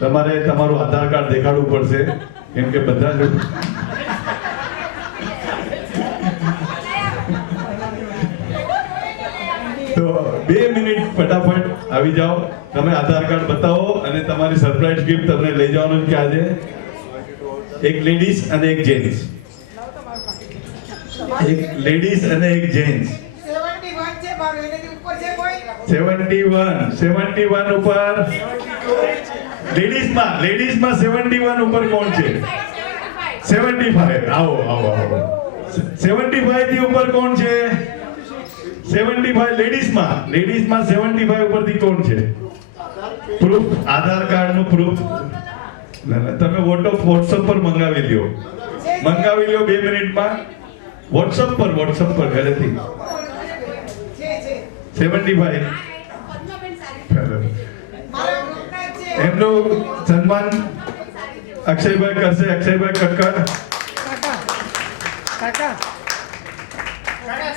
તમારે તમારું આધાર કાર્ડ દેખાડવું પડશે કેમ કે બધા જ તો 2 મિનિટ ફટાફટ આવી જાઓ. તમે આધાર કાર્ડ બતાવો અને તમારી સરપ્રાઈઝ ગિફ્ટ તમને લઈ જવાનું છે આજે. એક લેડીઝ અને એક જેન્ટ્સ. એક લેડીઝ અને એક જેન્ટ્સ. 71 ઉપર લેડીઝમાં 71 ઉપર કોણ છે? 75. આવો 75 થી ઉપર કોણ છે? 75 લેડીઝમાં 75 ઉપરથી કોણ છે? પ્રૂફ, આધાર કાર્ડ નું પ્રૂફ. તમે વોટ્સઅપ પર મંગાવી લ્યો 2 મિનિટમાં. વોટ્સઅપ પર ઘરેથી 75. એમનું સન્માન અક્ષયભાઈ કરશે. અક્ષયભાઈ કક્કર.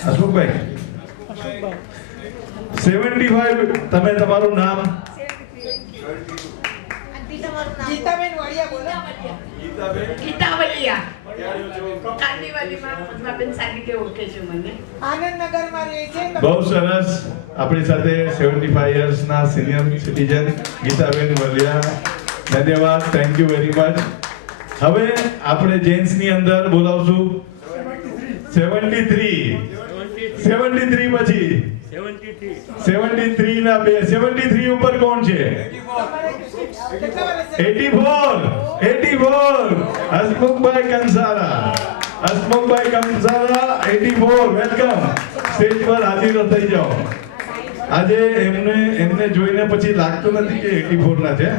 અશોકભાઈ 75. તમે તમારું નામ? ગીતાબેન વડિયા બોલો. ગીતા વલિયા. કાંદીવાલીમાં પદ્માબેન સાગીતે ઓળખે છે મને. આનંદનગરમાં રહે છે. બહુ સરસ. આપણી સાથે 75 યર્સના સિનિયર સિટીઝન ગીતાબેન વલિયા. ધન્યવાદ. Thank you very much. હવે આપણે જેન્ટ્સની અંદર બોલાવશું 73 પછી 73 ના 73 ઉપર કોણ છે? 84 હસમુખભાઈ કંસારા. 84. વેલકમ. સ્ટેજ પર હાજર થઈ જાઓ. આજે એમને જોઈને પછી લાગતું નથી કે 84 ના છે,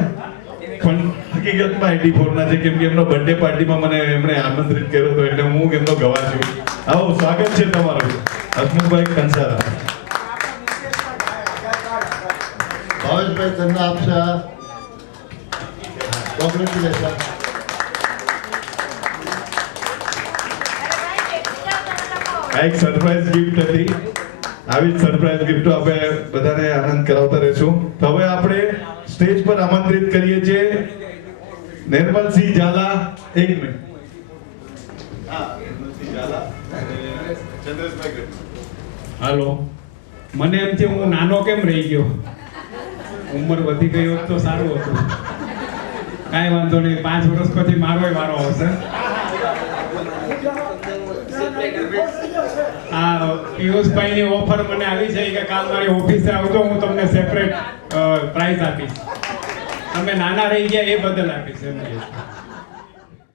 પણ હકીકતમાં 84 ના છે કેમ કે એમનો બર્થડે પાર્ટીમાં મને એમણે આમંત્રિત કર્યો હતો એટલે હું એમનો ગવાહ છું. આવો, સ્વાગત છે તમારું હસમુખભાઈ કંસારા. ભાવેશભાઈ તમને આપશે કોંગ્રેચ્યુલેશન. આ એક સરપ્રાઈઝ ગિફ્ટ હતી. આવી જ સરપ્રાઈઝ ગિફ્ટો આપણે બધાને આનંદ કરાવતા રહીશું. તો હવે આપણે સ્ટેજ પર આમંત્રિત કરીએ છીએ નિર્મલસિંહ ઝાલા. 1 મિનિટ. હાલો. મને એમ છે હું નાનો કેમ રહી ગયો? ઉંમર વધી ગઈ હોત તો સારું હતું. કાંઈ વાંધો નહીં, 5 વર્ષ પછી મારોય વારો આવશે. આ પિયુષભાઈની ઓફર મને આવી છે કે કાલ મારી ઓફિસે આવજો, હું તમને સેપરેટ પ્રાઇઝ આપીશ. તમે નાના રહી ગયા એ બદલ આપીશ એમ.